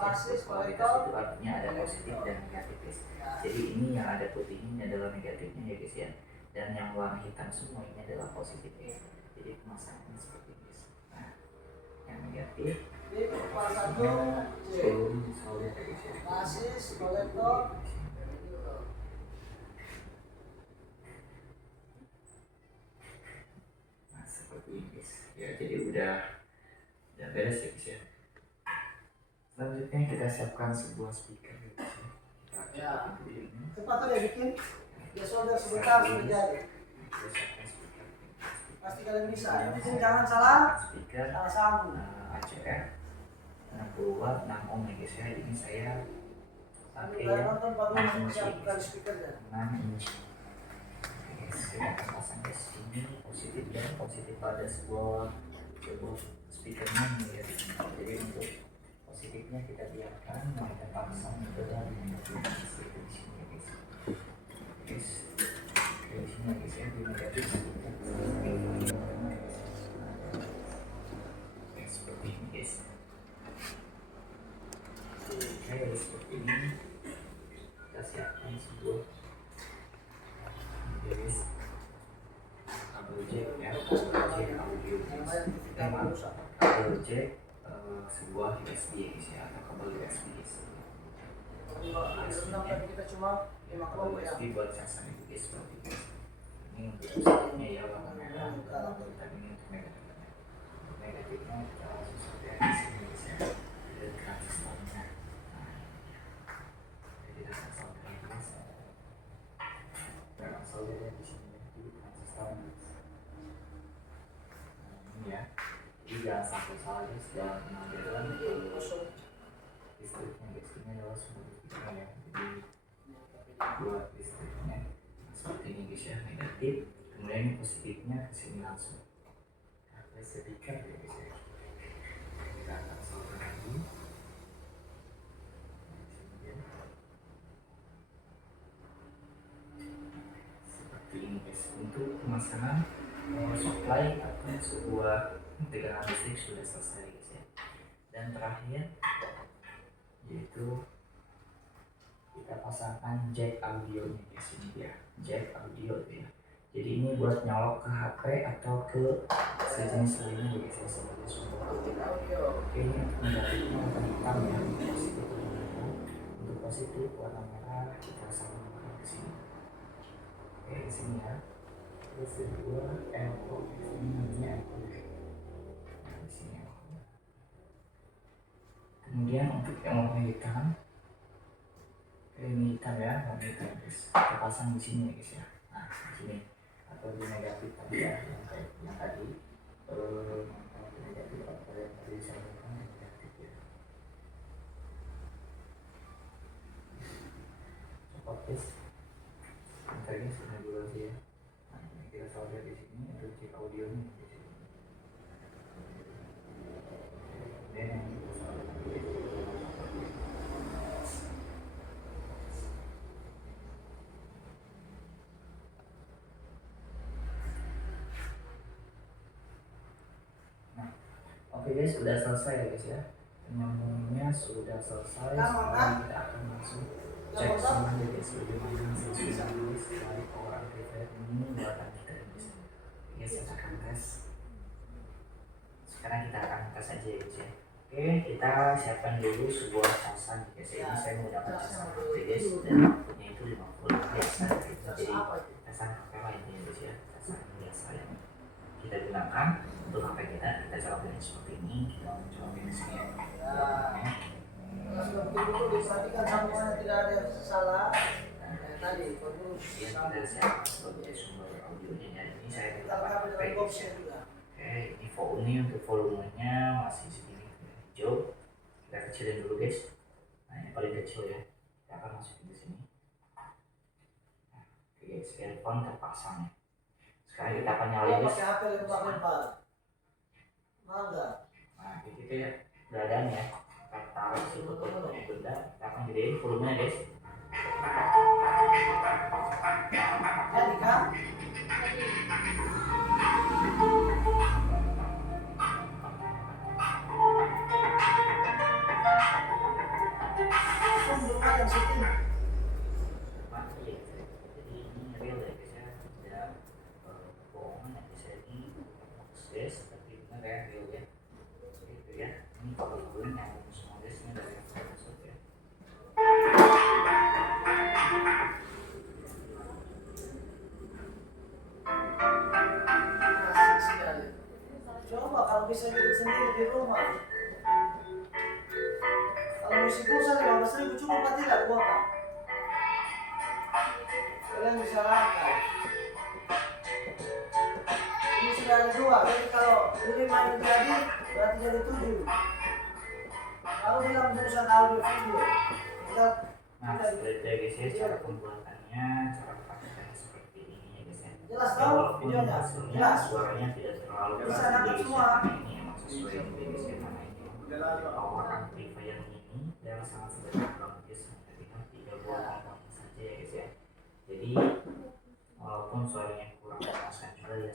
basis kolektor itu artinya ada positif dan negatif guys. Jadi ini yang ada putih ini adalah negatifnya ya guys ya, dan yang warna hitam semua ini adalah positif guys. Jadi pemasangannya seperti ini guys. Nah yang negatif basis kolektor. Nah seperti ini guys ya, jadi udah beres ya guys ya. Selanjutnya kita siapkan sebuah speaker ya guys ya. Kita coba dulu ini. Cepat tuh dia bikin. Dia solder sebentar sudah jadi. Kita siapkan speaker. Pasti kalian bisa. Yang penting jangan salah. Speaker Salah sambung. ACR 60 watt 6 ohm ya guys ya. Ini saya pakai Kalian yang nonton baru 6 inch siapkan guys. speakernya. 6 inch. Oke guys, kita akan pasang guys. Ini positif dan positif pada sebuah speakernya nih ya. Jadi untuk positifnya kita biarkan, mau kita pasang ke dalam negatifnya seperti di sini ya guys. Guys, di sini ya guys ya, di negatif seperti ini guys. Oke, seperti ini kita siapkan sebuah guys kabel jack ya, kabel jack audio kabel jack sebuah USB guys ya, atau kabel USB guys. Tadi kita cuma 5 Kabel kilo ya. USB buat casan itu guys seperti ini. Ini untuk positifnya ya warna merah, tapi ini untuk negatifnya. Untuk negatifnya kita langsung seperti di sini guys ya, ada transistornya. Jadi kita akan solder guys. Kita akan solder di sini di transistornya. Ini ya, jadi jangan sampai salah guys dalam pengambilan listriknya guys. Ini adalah sumber listriknya ya, jadi buat listriknya seperti ini guys ya, negatif. Kemudian ini positifnya ke sini langsung pakai speaker ya guys ya. Kita akan solder lagi. untuk pemasangan supply atau sebuah tegangan listrik sudah selesai guys ya. Dan terakhir yaitu kita pasangkan jack audio nih guys, ini dia jack audio ya. Jadi ini buat nyolok ke HP atau ke sejenis lainnya guys ya, sebagai sumber audio. Oke, ini untuk negatifnya warna hitam ya, positif warna hitam. Untuk positif warna merah kita sambungkan ke sini. Oke, di sini ya. Terus kedua elko, ini namanya elko. Nah, di sini elko. Kemudian untuk yang warna hitam, ini hitam ya, warna hitam guys. Kita pasang di sini ya guys ya. Nah, di sini atau di negatif tadi ya, yang kayak yang tadi. Negatif apa yang tadi saya lakukan negatif ya. Cepat guys. Makanya sudah dulu aja ya. Nah, ini kita solder di sini untuk cek audionya di sini. Dan yang kita solder di sini. Oke guys, sudah selesai ya guys ya. Penyambungannya sudah selesai. Sekarang kita akan langsung cek semuanya guys, bagaimana hasilnya guys dari power amplifier ini buatan kita guys. Guys, kita akan tes. Sekarang kita akan tes aja ya guys ya. Oke, kita siapkan dulu sebuah casan guys. Ini saya menggunakan casan HP guys dan outputnya itu 50 biasa. Jadi casan HP lainnya guys ya, casan biasa yang kita gunakan untuk HP kita colokin seperti ini. Kita colokin di sini. Kalau betul-betul diperhatikan sambungannya tidak ada yang salah. Tadi perlu Kita siap sebagai sumber audionya. Ini saya kita gunakan lengkapi HP dengan guys boxnya ya. juga. Oke, ini untuk volumenya masih segini hijau. Kita kecilin dulu guys. Nah, ini paling kecil ya. Kita akan masukin di sini. Nah, oke guys, earphone terpasang ya. Sekarang kita akan nyalain guys. Pakai HP lempar-lempar. Mangga. Nah, itu ya keadaan ya. Kita taruh di situ untuk benda. Kita akan gedein volumenya guys. Jadi kan? Belum ada setting. Mati ya. Jadi ini real ya guys ya. Tidak bohongan ya guys ya. Ini guys, tapi benar ya real ya. Itu ya. Ini kabel yang semua guys ini dari yang saya masuk ya. Asik sekali. Coba kalau bisa bikin sendiri di rumah. Kalau musik pulsa 15.000 cukup apa tidak kuota? Kalian bisa langkah. Ini sudah ada 2, jadi kalau 5 ini jadi berarti jadi 7. Kalau bilang jurusan audio video, kita Nah, seperti itu ya guys ya, cara pembuatannya, cara pakainya seperti ini ya guys ya. jelas tahu Walaupun videonya, hasilnya jelas. suaranya tidak terlalu Bisa keras nangkep guys ya, semua. karena ini emang sesuai dengan guys ya, karena ini power amplifier ini yang sangat sederhana guys, hanya dengan 3 buah komponen saja ya guys ya. Jadi walaupun suaranya kurang keras juga ya,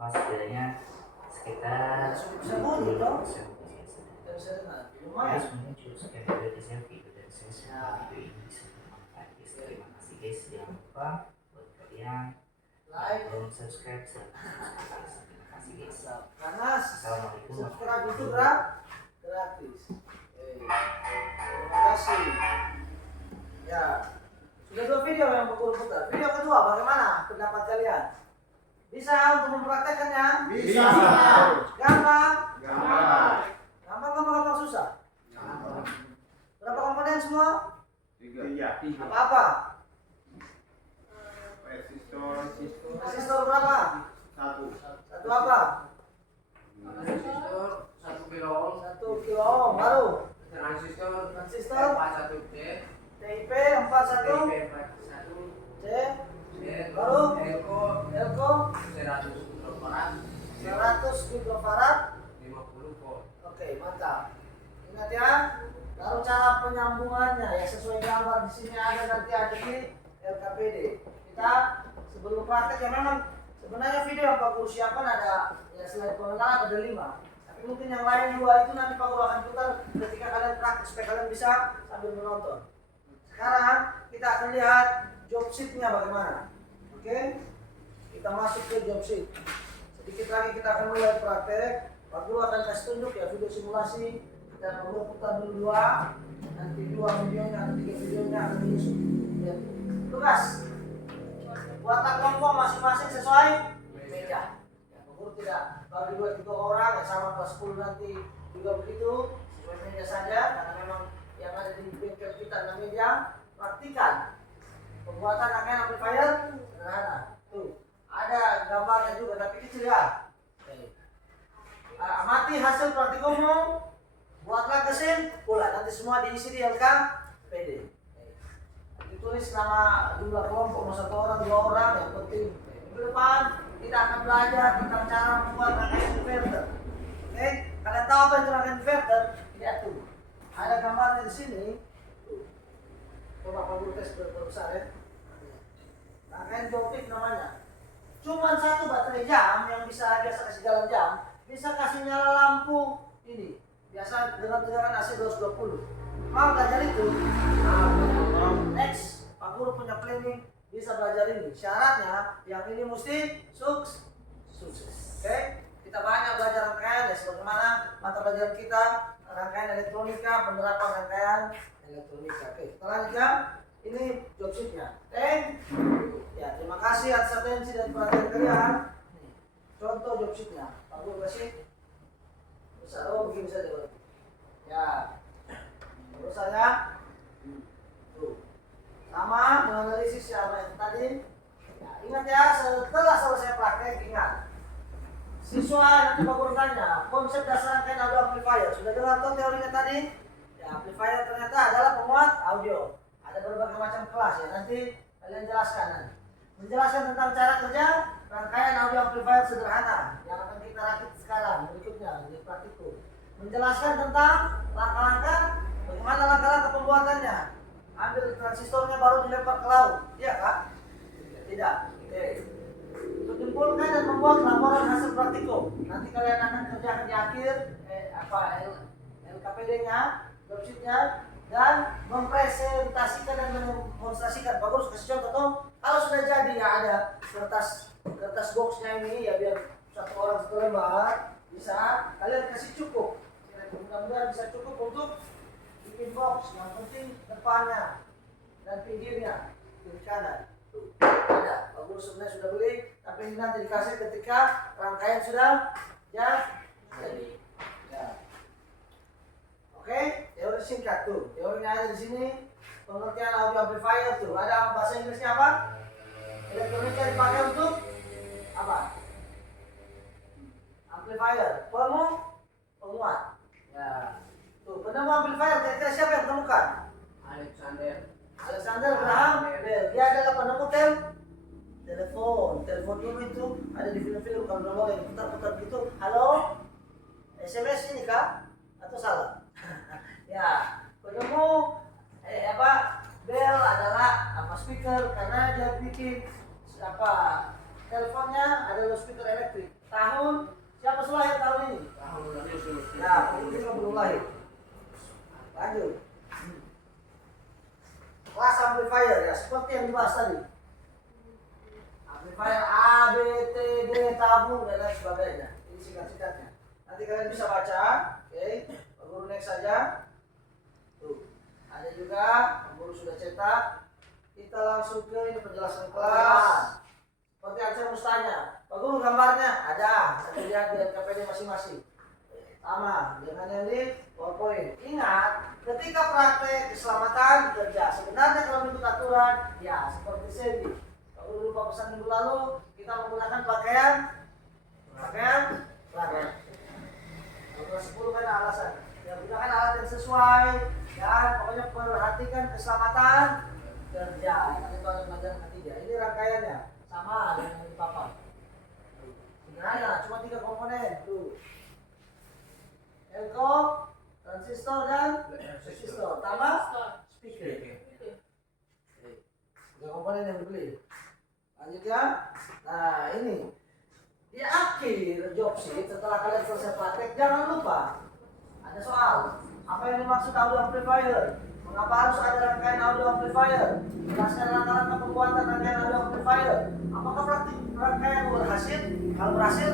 maka setidaknya sekitar 70% Kita bisa dengar. Lumayan. guys, mungkin cukup sekian dulu guys ya video dari saya. Semoga video ini bisa bermanfaat guys. Terima kasih guys. Jangan lupa buat kalian Like, dan subscribe serta guys. Terima kasih guys. panas. Assalamualaikum Subscribe itu gratis. Terima kasih. Ya, sudah 2 video yang berputar. Video kedua bagaimana pendapat kalian? Bisa untuk mempraktekannya? Bisa. Gampang? Gampang. Gampang susah? Berapa komponen semua? 3. Apa-apa? Resistor berapa? 1. Satu apa? 1 kilo 1 kilo ohm. Baru? transistor Transistor 41D TIP 41 C baru Elko 100 mikrofarad 100 mikrofarad. 50 volt. Oke, mantap. Ingat ya, baru cara penyambungannya ya sesuai gambar di sini ada nanti ada di LKPD. Kita sebelum praktek ya memang sebenarnya video yang Pak Guru siapkan ada ya selain pengenalan ada 5. Tapi mungkin yang lain 2 itu nanti Pak Guru akan putar ketika kalian praktek supaya kalian bisa sambil menonton. Sekarang kita akan lihat job sheet-nya bagaimana. Oke? Kita masuk ke job sheet. Sedikit lagi kita akan mulai praktek. Pak Guru akan kasih tunjuk ya video simulasi. Kita Pak Guru putar dulu 2, nanti 2 videonya, nanti 3 videonya akan diusung. Ya. Tugas. Buatlah kelompok masing-masing sesuai meja. Ya, Pak Guru tidak bagi 2-3 orang yang sama kelas 10 nanti juga begitu sesuai meja saja karena memang yang ada di bengkel kita dalam meja. Praktikan pembuatan rangkaian amplifier sederhana. Tuh, ada gambarnya juga tapi kecil ya. Amati hasil praktikummu, buatlah kesin, pula nanti semua diisi di LKPD. Ditulis nama jumlah kelompok, mau 1 orang, 2 orang, yang penting. Minggu depan kita akan belajar tentang cara membuat rangkaian inverter. Oke, kalian tahu apa itu rangkaian inverter? Lihat tuh, ada gambarnya di sini. Tuh. Coba Pak Guru tes berbesar ya. Rangkaian jotik namanya. Cuman 1 baterai jam yang bisa biasa kasih jalan jam, bisa kasih nyala lampu ini. Biasa dengan tegangan AC 220. Mau belajar itu? Next, Pak Guru punya planning bisa belajar ini. Syaratnya yang ini mesti sukses. Oke? Kita banyak belajar rangkaian ya sebagaimana mata pelajaran kita rangkaian elektronika, penerapan rangkaian elektronika. Oke, kita lanjut ya. Ini job sheet-nya. Ya, terima kasih atas atensi dan perhatian kalian. Nih, contoh job sheet-nya. Pak Guru kasih besar, begini saja. Ya, terus saya tuh sama menganalisis yang tadi. Ya, ingat ya, setelah selesai praktek ingat. Siswa nanti Pak Guru tanya, konsep dasar rangkaian audio amplifier sudah jelas atau teorinya tadi? Ya, amplifier ternyata adalah penguat audio. Ada berbagai macam kelas ya, nanti kalian jelaskan nanti. Menjelaskan tentang cara kerja rangkaian audio amplifier sederhana yang akan kita rakit sekarang berikutnya di praktikum. Menjelaskan tentang langkah-langkah bagaimana langkah-langkah pembuatannya. Ambil transistornya baru dilempar ke laut, iya Kak? Tidak. Oke. Untuk menyimpulkan dan membuat laporan hasil praktikum. Nanti kalian akan kerjakan di akhir LKPD-nya, job sheet-nya, dan mempresentasikan dan memonstrasikan. Pak Guru kasih contoh tuh. Kalau sudah jadi ya ada kertas boxnya ini ya biar 1 orang 1 lembar bisa kalian kasih cukup. Mudah-mudahan bisa cukup untuk bikin box. Yang penting depannya dan pinggirnya kiri kanan. Tuh, ada. Pak Guru sebenarnya sudah beli, tapi ini nanti dikasih ketika rangkaian sudah jadi. Ya. Oke, teori singkat tuh. Teorinya ada di sini. Pengertian audio amplifier tuh. Ada bahasa Inggrisnya apa? Elektronika yang dipakai untuk apa? Amplifier. Penguat. Ya. Tuh, penemu amplifier kira-kira siapa yang temukan? Alexander Graham Bell. Dia adalah penemu telepon dulu itu ada di film-film kalau dulu yang putar-putar gitu. Halo, SMS ini kah? Atau salah? Ya, penemu Bell adalah speaker karena dia bikin teleponnya ada speaker elektrik. Tahun siapa lahir tahun ini? Ya, itu belum lahir. Lanjut. Kelas amplifier ya, seperti yang dibahas tadi. Amplifier A, B, T, D, tabung dan lain sebagainya. Ini singkat-singkatnya. Nanti kalian bisa baca. Oke, Pak Guru next saja. Tuh, ada juga Pak Guru sudah cetak. Kita langsung ke ini penjelasan kelas. Seperti yang saya mesti tanya, Pak Guru gambarnya ada. Saya lihat di LKPD masing-masing. Sama dengan yang di PowerPoint. Ingat, ketika praktek keselamatan kerja, sebenarnya kalau mengikut aturan, ya seperti sini. Kalau lupa pesan minggu lalu, kita menggunakan pakaian pelatihan. Kalau kelas 10 kan alasan. Ya gunakan alat yang sesuai, dan pokoknya perhatikan keselamatan kerja. Nanti itu ada pelajaran ketiga. Ini rangkaiannya sama dengan yang di papan. Sederhana, cuma 3 komponen. Tuh. Elko, transistor dan resistor, tambah speaker. 3 komponen yang dibeli. Lanjut ya. setelah kalian selesai praktek, jangan lupa ada soal. Apa yang dimaksud audio amplifier? Mengapa harus ada rangkaian audio amplifier? Jelaskan langkah-langkah pembuatan rangkaian audio amplifier. Apakah praktik rangkaian berhasil? Kalau berhasil,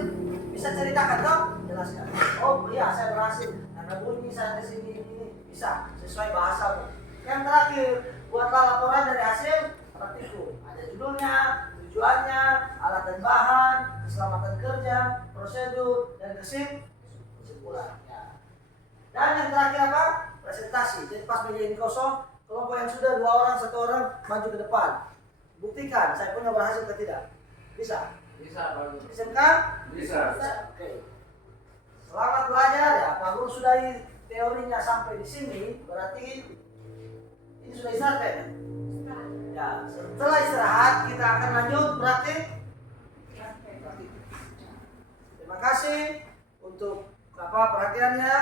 bisa ceritakan dong? Jelaskan. Oh iya, saya berhasil. Karena bunyi saya di sini ini bisa sesuai bahasamu. Yang terakhir, buatlah laporan dari hasil praktikum. Ada judulnya, tujuannya, alat dan bahan, keselamatan kerja, prosedur, dan kesimpulan. Ya. Dan yang terakhir apa? Presentasi. Jadi pas meja ini kosong, kelompok yang sudah 2 orang, 1 orang maju ke depan. Buktikan saya punya berhasil atau tidak. Bisa? Bisa, Pak Guru. Bisa kan? Bisa. Oke. Selamat belajar ya. Pak Guru sudahi teorinya sampai di sini, berarti ini sudah istirahat ya? Ya, setelah istirahat kita akan lanjut praktik. Terima kasih untuk perhatiannya.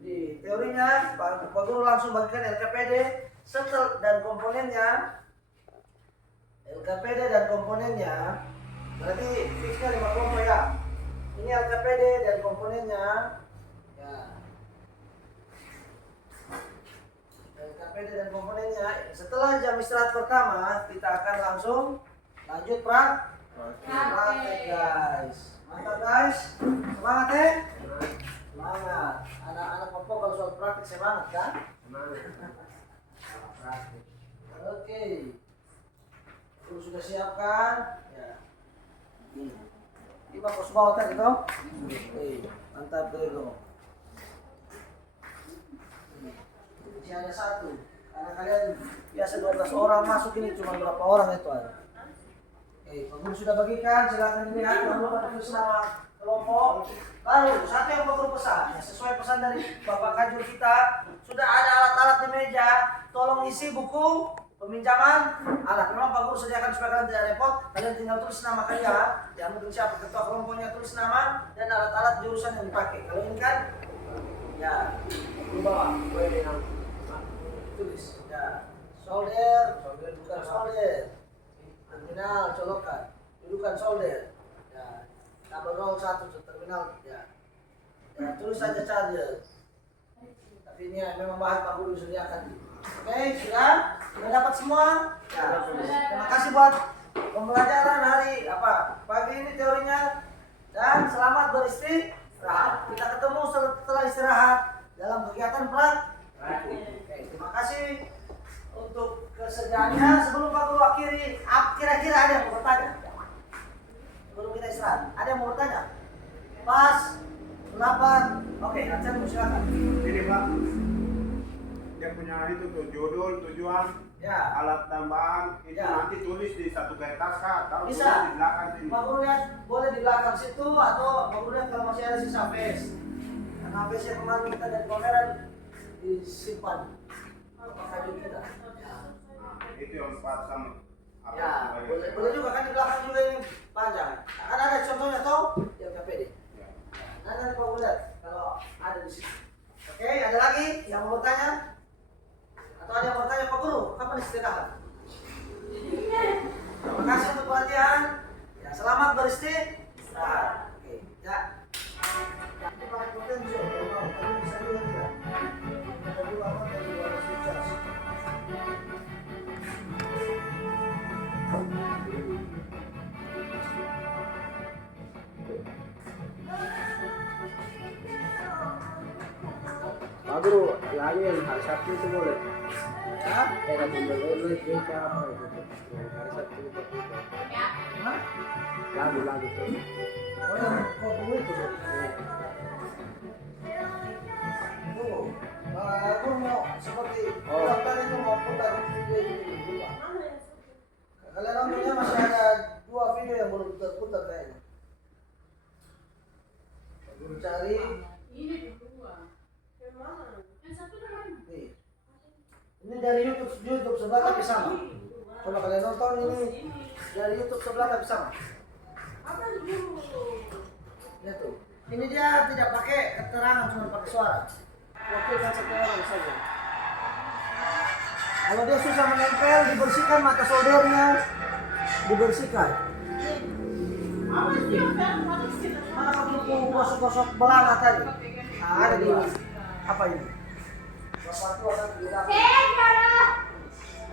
Di teorinya Pak Guru langsung bagikan LKPD dan komponennya. LKPD dan komponennya berarti fixnya 5 kelompok ya. Ini LKPD dan komponennya ya. LKPD dan komponennya. Setelah jam istirahat pertama kita akan langsung lanjut praktek guys. Mantap guys. Semangat ya. Semangat. Anak-anak Popo kalau soal praktek semangat kan? Praktik. Oke. Guru sudah siapkan. Ya. Ini bagus bawa tadi toh? Oke. Mantap Grego. Ini ada 1. Karena kalian biasa 12 orang masuk ini cuma berapa orang itu ada. Oke, Pak Guru sudah bagikan, silakan dilihat. Jangan lupa tulis nama kelompok. Lalu satu yang Pak Guru pesan, ya, sesuai pesan dari Bapak Kajur kita, sudah ada alat-alat di meja. Tolong isi buku peminjaman alat. Memang Pak Guru sediakan supaya kalian tidak repot. Kalian tinggal tulis nama kalian, yang mungkin siapa ketua kelompoknya, tulis nama dan alat-alat jurusan yang dipakai. Kalau ini kan, ya, di bawah. Tulis, ya, solder bukan solder, terminal colokan, dudukan solder, ya, kabel 01 terminal, ya, tulis saja charger. Tapi ini ya, memang bahan Pak Guru disediakan. Oke, sudah dapat semua. Ya, terima kasih buat pembelajaran hari pagi ini teorinya dan selamat beristirahat. Kita ketemu setelah istirahat dalam kegiatan praktik. Oke, terima kasih untuk kesediaannya. Sebelum Pak Guru akhiri, kira-kira ada yang mau bertanya? Sebelum kita istirahat, ada yang mau bertanya? Pas, 8. Oke, Aceh silakan. Ini Pak, dia punya itu tuh judul, tujuan, Ya. alat tambahan itu Ya. nanti tulis di satu kertas kah? Atau Bisa. tulis di belakang sini? Pak Guru lihat boleh di belakang situ atau Pak Guru lihat kalau masih ada sisa face. Karena face yang kemarin kita dari pameran disimpan. Pakai kita. Itu yang 4 sama. Apa Ya, sebagai- boleh juga kan di belakang juga ini panjang. Akan ada contohnya toh yang KPD. Ya. Nanti Pak Guru lihat kalau ada di situ. Oke, ada lagi yang mau bertanya? Atau ada yang mau bertanya Pak Guru? Kapan istirahat? Terima kasih untuk perhatian. Ya, selamat beristirahat. Oke, ya. Nanti pakai potensi, kalau mau, tapi bisa juga tidak. Ada dua apa dari 200 charge. Pak Guru, lagi yang hari Sabtu itu boleh. Ya, Nanti dulu itu apa itu? Hari Sabtu itu. Hah? Lagu tuh. Oh, yang kopi itu. Tunggu, aku mau seperti daftar itu mau putar video itu dulu. Kalian nontonnya masih ada 2 video yang belum terputar kayaknya. Guru cari Ini berdua. Yang mana? Yang satu dengan nih. Ini dari YouTube sebelah tapi sama. Coba kalian nonton ini dari YouTube sebelah tapi sama. apa dulu? Lihat tuh. Ini dia tidak pakai keterangan, cuma pakai suara. Wakilkan 1 orang saja. Kalau dia susah menempel, dibersihkan mata soldernya, dibersihkan. Apa sih yang baru Mana kamu gosok-gosok belana tadi? Nah, ada di apa ini? Bapak itu akan bilang.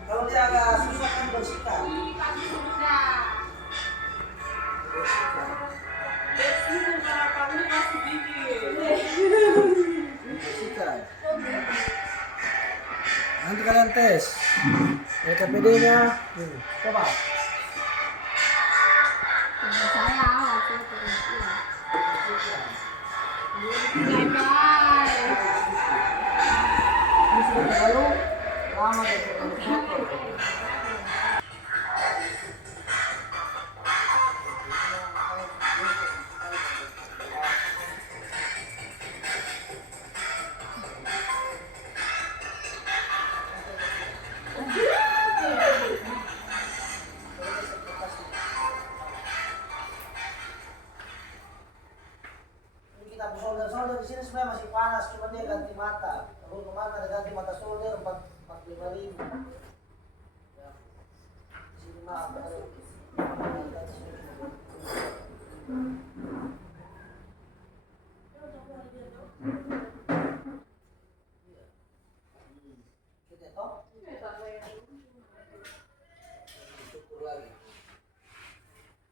Kalau dia agak susah kan bersihkan. Bersihkan. Nanti kalian tes. LKPD-nya. Coba. Ini sudah terlalu lama ya. Kita solder di sini sebenarnya masih panas, cuma dia ganti mata. Kalau kemana ada ganti mata solder 45.000. Ya. Di sini mah ada. Kita toh? Syukur lagi.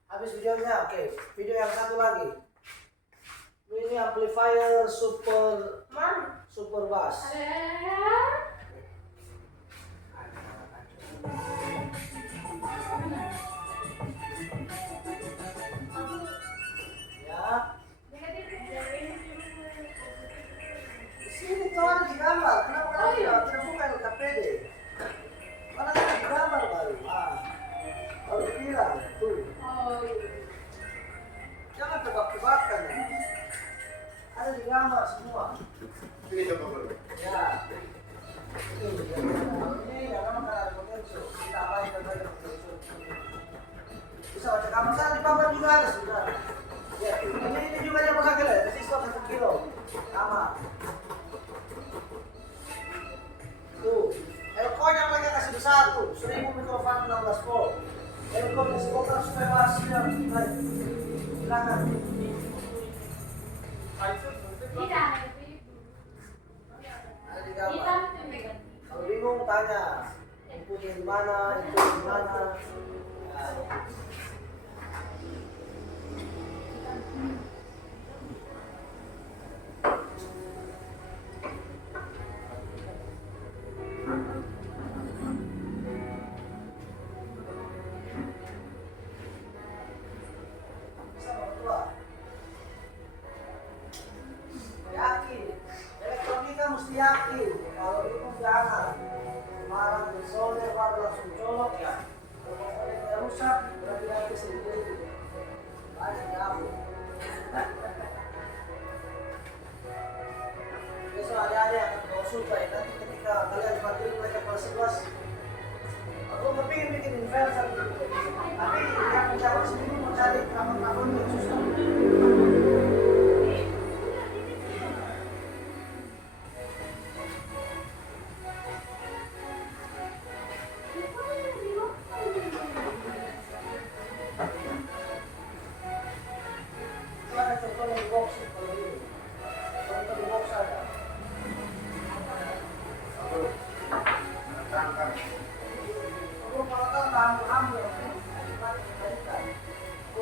Habis videonya, oke. Video yang satu lagi. Ini amplifier super bass. Ya. Di sini tuh ada di gambar. Kenapa kalian tidak buka LKPD? Mana ada di gambar baru? Baru bilang tuh. Jangan tebak-tebakan ya. Ada di gambar semua. Ini coba dulu. Ya. Ini ya memang ada potensi. Kita apain berbagai potensi. Bisa baca gambar sana di bawah juga ada sudah. Ya, ini juga dia pakai lah. Resistor 1 kilo. Sama. Tuh. Elko-nya mereka kasih besar tuh. 1000 mikrofarad 16 volt. Elko disebutkan supaya masih baik. Silakan. Ada di gambar. Kalau bingung tanya, inputnya di mana, itu di mana. Ya. Bisa bertua. Yakin, elektronika mesti yakin. Kalau itu jangan marah disolder baru langsung colok ya. Kalau soldernya rusak berarti nanti sendiri. Banyak kamu. Besok ada yang mau supaya nanti ketika kalian dipanggil mereka kelas 11. Aku kepingin bikin inverter gitu. Tapi yang menjawab sendiri mau cari telepon yang susah. Ada contohnya di box kalau ini. Contoh di box ada. Tangkap. Aku peralatan ambil. Aku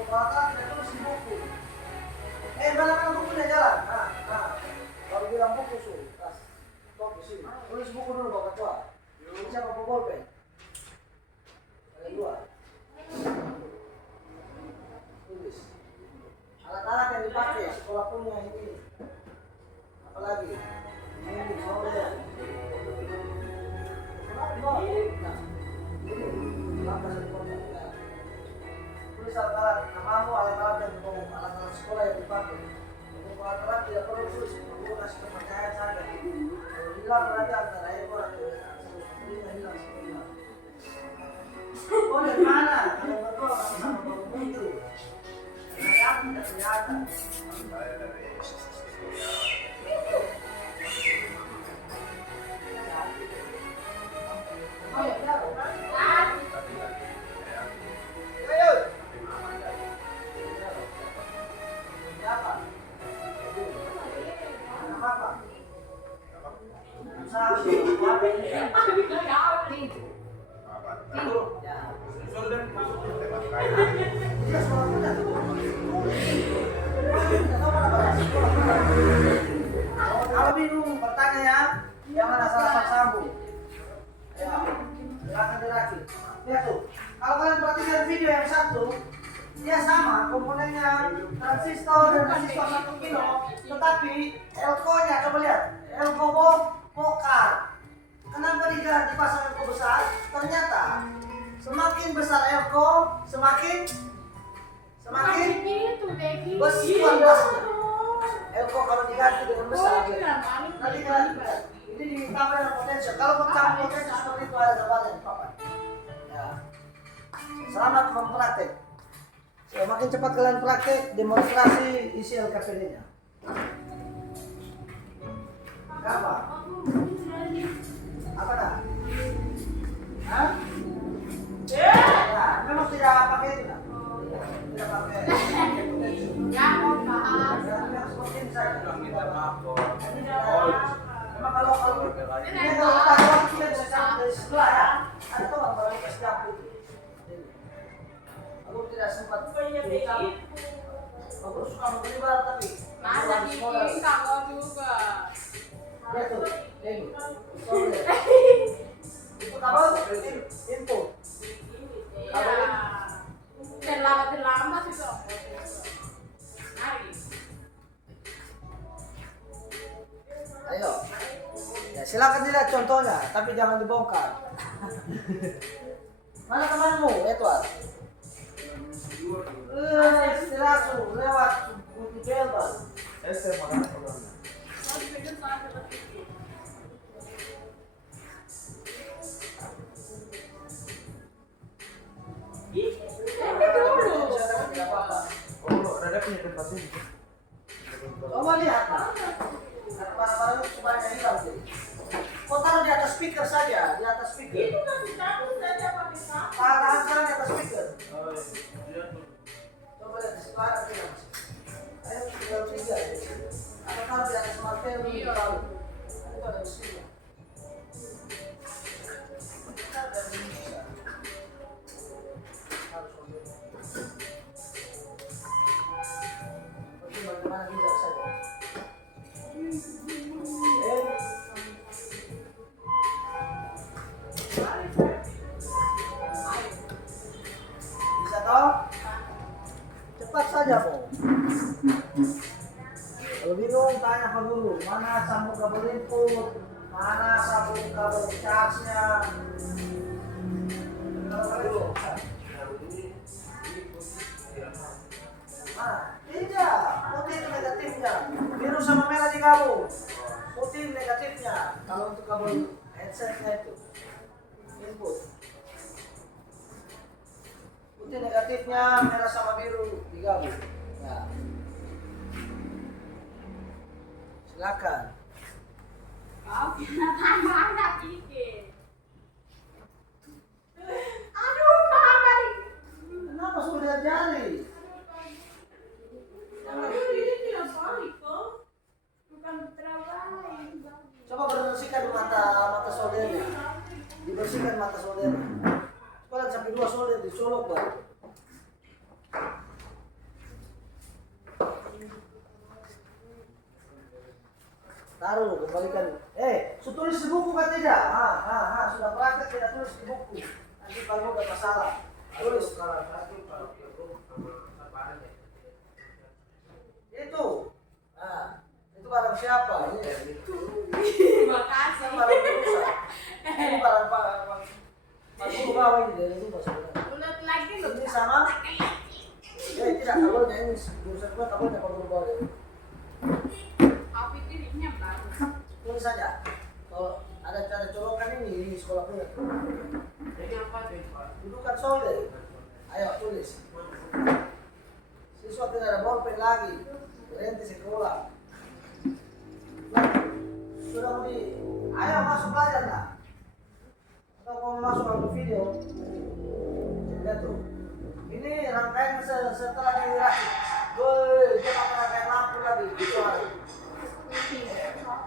peralatan tidak terus di buku. Mana bukunya jalan? Baru bilang buku suruh. Stop di sini. Tulis buku dulu Bapak Tua. Ini siapa bolpen? Ada 2. Tulis. Alat-alat yang dipakai sekolah punya ini. Apalagi? Ini solder. Nah, ini apa sebutnya? Tulis alat-alat. Namamu alat-alat yang dibawa, alat-alat sekolah yang dipakai. Untuk alat-alat tidak perlu tulis, perlu kasih kepercayaan saja. Kalau hilang berarti antara itu orang hilang semua. Oh dari mana? Kalau betul sama baru muncul. Aku tidak kelihatan. Saya dari Oh ya, jauh. Ayo. Satu, ya. Solder tembak kayu. Dia sekolahnya tuh. Kalau bingung bertanya ya, yang mana salah sambung. Ya, silakan diracik. Lihat tuh, kalau kalian perhatikan video yang satu, dia sama komponennya transistor dan transistor 1 kilo, tetapi elko-nya coba lihat, elko pokar. Kenapa dipasang elko besar? Ternyata semakin besar elko, semakin besar pasnya. Elko kalau diganti dengan besar, nanti kalian lihat. Ini ditambah dengan potensial. Kalau ditambah potensial seperti itu ada gambarnya di papan. Ya. Selamat mempraktek. Semakin cepat kalian praktek, demonstrasi isi LKPD-nya. Apa? Apa dah? Hah? Nah, memang tidak pakai itu dah. Tidak pakai. Seperti ini saja. Memang kalau ini kalau taruh tidak bisa sampai dari sebelah ya. Ada tuh orang yang kasih dapur. Aku tidak sempat. Aku suka membeli barang tapi. Ya tuh, ini. Itu kabel info. Terlambat itu. Ayo. Ya, silakan dilihat contohnya, tapi jangan dibongkar. Mana temanmu, Edward? Istirahat lewat buku Belban. SMA kan orang. Oh, rada punya tempat ini. Coba lihat, barang-barang semuanya hilang jadi. Kau taruh di atas speaker saja, di atas speaker. Tahan sekarang di atas speaker. Oh, iya. Coba lihat di situ ada tidak masih. Ayo tinggal 3 ya. Atau taruh di atas martel ini taruh. Itu ada di sini. Ada di sini bisa. Harus ambil. Oke, bagaimana tidak saja. Bisa toh? Cepat saja, Po. Kalau bingung tanya ke guru, mana sambung kabel input, mana sambung kabel charge-nya. Kalau kalian tidak, putih itu negatifnya. Biru sama merah digabung. Putih negatifnya. Kalau untuk kabel headsetnya itu input. Putih negatifnya, merah sama biru digabung. Ya. Silakan. Kenapa sudah jari? Coba bersihkan mata soldernya. Dibersihkan mata soldernya. Coba sampai 2 solder dicolok baru. Taruh, kembalikan. Tulis di buku kan tidak? Sudah praktek tidak tulis di buku. Nanti kalau ada masalah, tulis. Itu. Itu barang siapa? Makasih. Barang perusahaan. Ini barang Pak Guru bawa ini dari rumah sebenarnya. Ulat lagi loh. Ini sama? Tidak, kabelnya ini. Jurusan gua kabelnya Pak Guru bawa dari. Api tiriknya baru. Tulis saja. Kalau ada colokan ini di sekolah punya. Jadi apa tuh? Dudukan solder. Ayo tulis. Siswa tidak ada bolpen lagi. Berhenti sekolah. Sudah mau ayo masuk belajar lah. Atau mau masuk ke video. Lihat tuh. Ini rangkaian setelah dirakit. Woi, jangan rangkaian lampu lagi. Suara.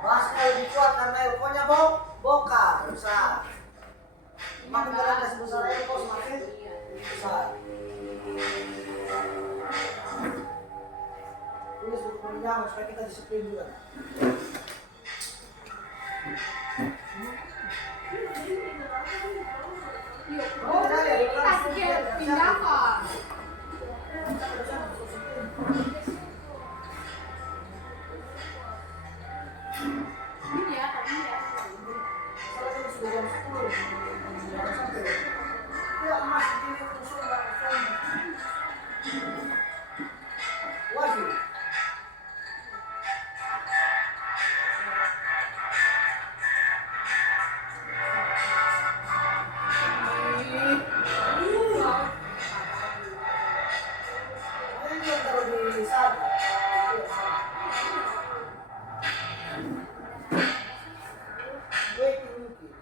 Bassnya lebih kuat karena elko-nya bokar besar. Makin kalian kasih besar elko semakin besar. Ini untuk penunjangan supaya kita disiplin juga. Kasih dia pindah kok. Ini ya, tapi ya. Sudah jam 10. Jangan sampai. Ya, Mas, ini usul langsung. Lagi. Ini yang taruh di sana. Wait, mungkin.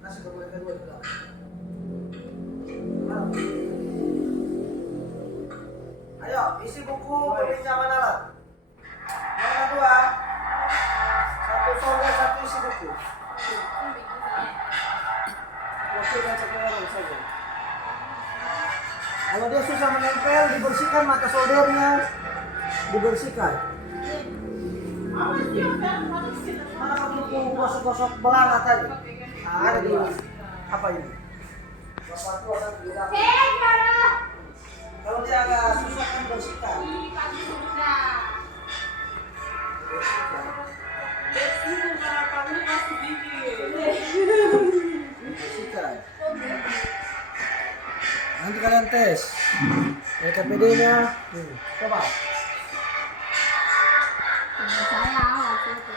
Kasih ke mereka dua di belakang. Ayo, isi buku peminjaman alat. Yang kedua, satu folder, satu isi buku. Masukkan sekarang saja. Kalau dia susah menempel, dibersihkan mata soldernya, dibersihkan. Mana kamu gosok-gosok belanga tadi? Nah, ada di apa ini? Bapak tua satu di belakang. Kalau dia agak susah kan bersihkan. Bersihkan. Nanti kalian tes. LKPD-nya, coba. Saya waktu itu.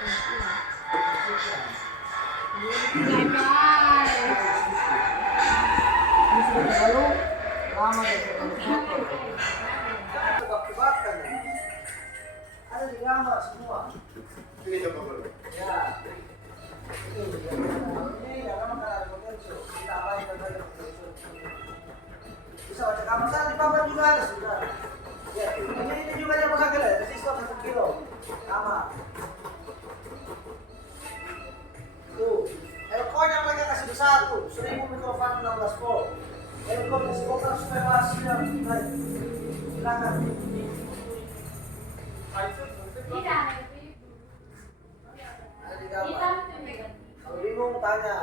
Ini sudah terlalu lama dari tebak-tebakan. Ada di gambar semua. Ini coba dulu. Ya. Ini jangan makan ada potensi. Kita apain berbagai potensi. Bisa baca kamar sana di papan juga ada sudah. Ya, ini juga dia pakai lah. Resistor 1 kilo. Sama. Tuh, elko-nya mereka kasih besar tuh, 1000 mikrofon 16 volt. Elko kasih bokar supaya masih naik. Silakan. Tidak, Ada di gambar. Kalau bingung tanya,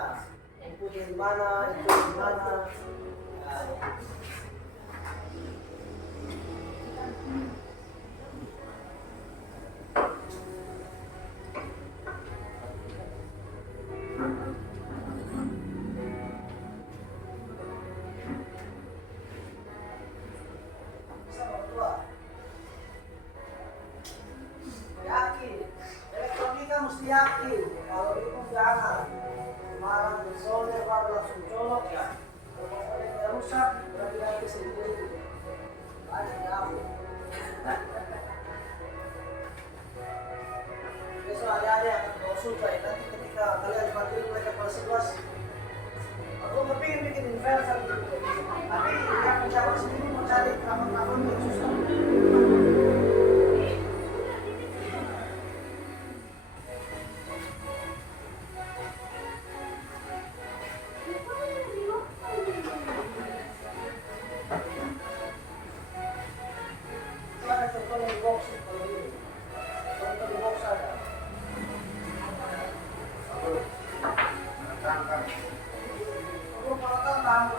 inputnya di mana, itu di mana. Nah. Bisa berdua. Yakin, elektronika mesti yakin. Kalau itu jangan. Kemarin disolder baru langsung colok ya. Kalau komponennya rusak, berarti nanti sendiri. Banyak kamu. Besok ada yang akan bawa supaya nanti ketika kalian dipanggil mereka pada 11. Aku kepingin bikin inverter gitu. Tapi yang mencapai sendiri mau cari telepon-telepon yang susah. Ada contohnya di box kalau ini. Contoh di box ada. Aku kalau tahu tahan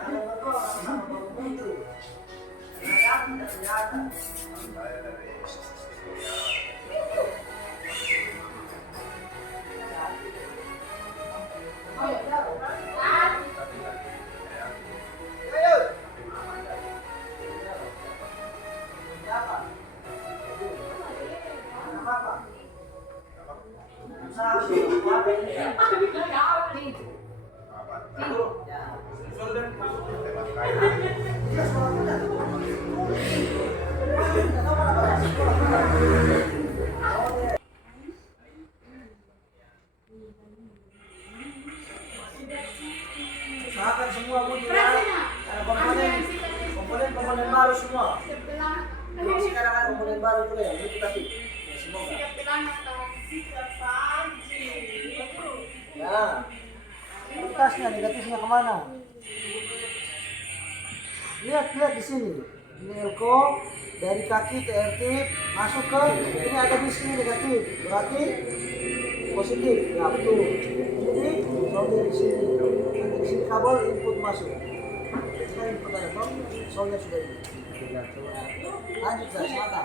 kalau berdoa sama penghulu. Yang tidak kelihatan. Saya dari Oh ya, jauh. Ayo. Siapa? Nama apa? Satu, dua, tiga. Ya. tempat kain. Dia sekolahnya. Usahakan semua Bu ya. Ada komponen baru semua. Jadi sekarang ada komponen baru juga ya, itu tapi ya semoga. Ya. Kertasnya negatifnya kemana? Lihat di sini. Ini elko dari kaki TRT masuk ke ini ada di sini negatif, berarti positif. Ya betul. Jadi solder di sini. Nanti di sini kabel input masuk. Kita input ada toh, solder sudah ini. Ya. Lanjut guys, mata.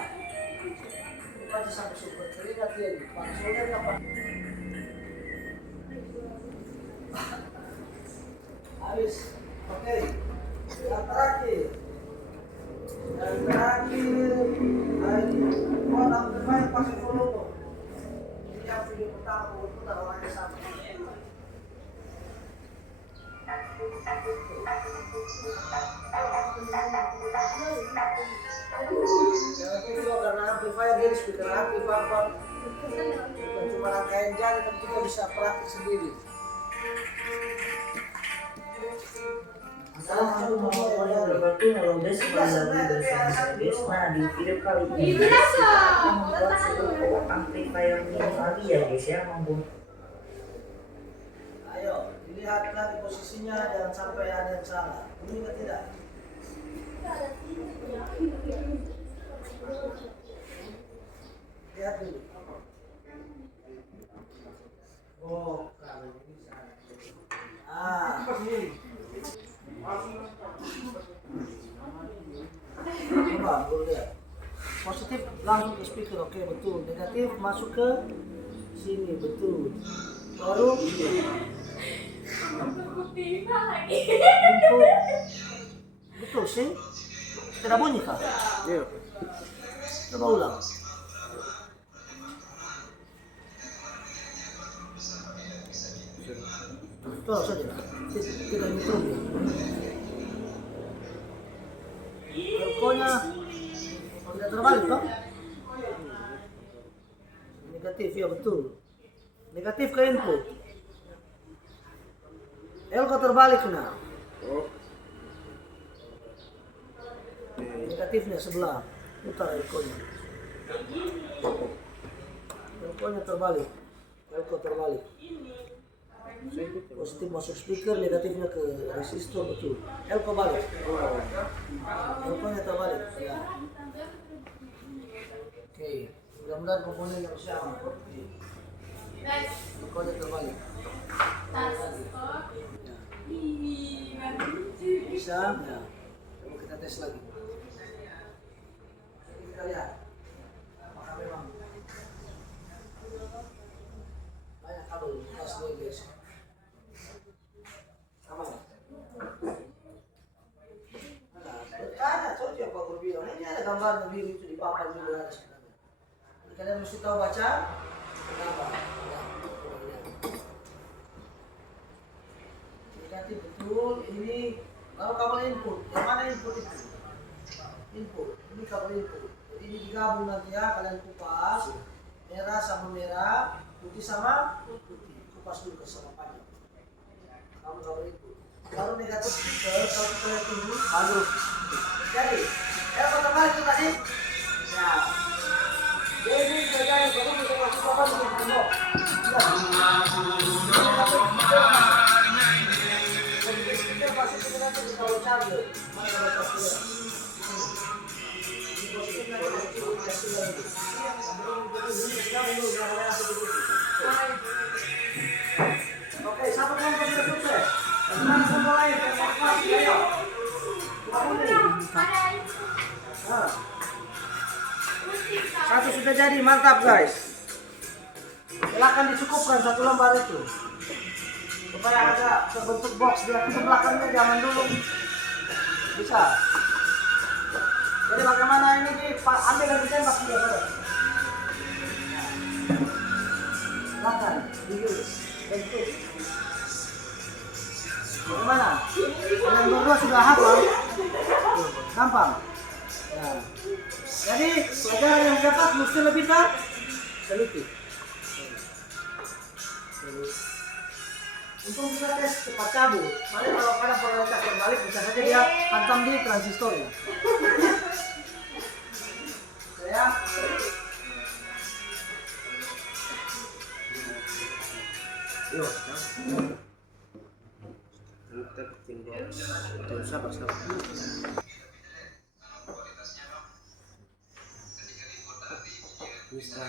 Pasti sampai super teringat dia ini. Pak solder apa? Habis. Oke. Yang terakhir. Buat amplifier pakai volume. Ini yang video pertama gue putar orangnya sama. Jangan video karena amplifier dia di speaker aktif apa. Bukan cuma rangkaian jari tapi kita bisa praktik sendiri. Assalamualaikum warahmatullahi wabarakatuh. Halo guys, kembali lagi bersama saya guys. Nah di video kali ini kita akan membuat sebuah amplifier mini ya guys ya, Ayo, dilihatlah di posisinya, jangan sampai ada yang salah. Bunyi atau tidak? Lihat dulu. Oh, kalau ini salah. Coba, dulu lihat. Positif langsung ke speaker, oke betul. Negatif masuk ke sini, betul. Baru input, betul sih. Tidak bunyi kah? Iya. Coba ulang. Betul saja. Tidak mikro. Elko-nya tidak terbalik toh? Negatif ya betul. Negatif ke input. Elko terbalik nah. Oh, Negatifnya sebelah. Putar elko-nya. Elko-nya terbalik. Elko terbalik. Positif masuk speaker, negatifnya ke resistor betul. Elko balik. Elko-nya terbalik. Ya. Oke, mudah-mudahan komponen yang sama. Elko-nya terbalik. Ya. Bisa, ya. Coba kita tes lagi. Jadi kita lihat apakah memang banyak kabel pas guys. Sama. Ada coba apa berbilang. Ini ada gambar biru itu di papan juga ada sebenarnya. Kalian mesti tahu baca. Kenapa? Negatif betul. Ini kalau kabel input, yang mana input itu? Input. Ini kabel input. Jadi ini digabung nanti ya. Kalian kupas. Merah sama merah, putih sama putih. Kupas dulu ke sama panjang. Kamu kabel input. Baru negatif speaker, kalau kita lihat ini bagus. Jadi, apa terbalik tadi? Ya. Jadi kerjanya baru kita masuk apa di sini? Speaker pasti kita nanti di kalau charger. Mana kalau charger? Ini posisinya kita kasih lagi. Oke, satu kelompok sudah sukses. mulai. Ayo. Nah. Satu sudah jadi, mantap guys. Silakan dicukupkan satu lembar itu supaya ada terbentuk box di belakangnya, jangan dulu bisa. Jadi bagaimana ini ambil dan ditembak juga saudara. Silakan digiris bentuk. Bagaimana? Yang berdua sudah hafal? Gampang. Ya. Jadi pelajaran yang dapat mesti lebih teliti. Untuk bisa tes cepat cabut. Mari kalau ada polaritas yang balik bisa saja dia hantam di transistornya. Saya Yo, kita bikin box. Sabar. Bisa.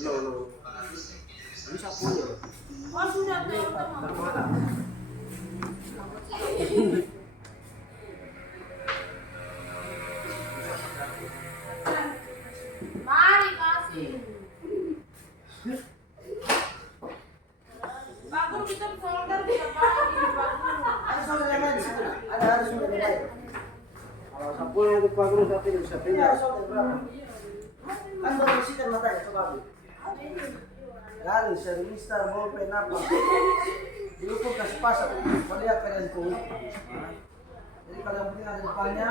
No. Bisa punya. Oh sudah teman-teman. Mana? Mari kasih. Bagus kita solder siapa lagi bagus. ada solder yang lain di situ. Ada solder yang lain. Kalau sampulnya itu Pak Guru tapi bisa Ini pindah. ada solder berapa? Kan baru bersihkan matanya, coba ambil. Garis, dari mister, bolpen apa? Diukur kasih pasang, melihat kalian tuh. Jadi kalau yang penting ada depannya,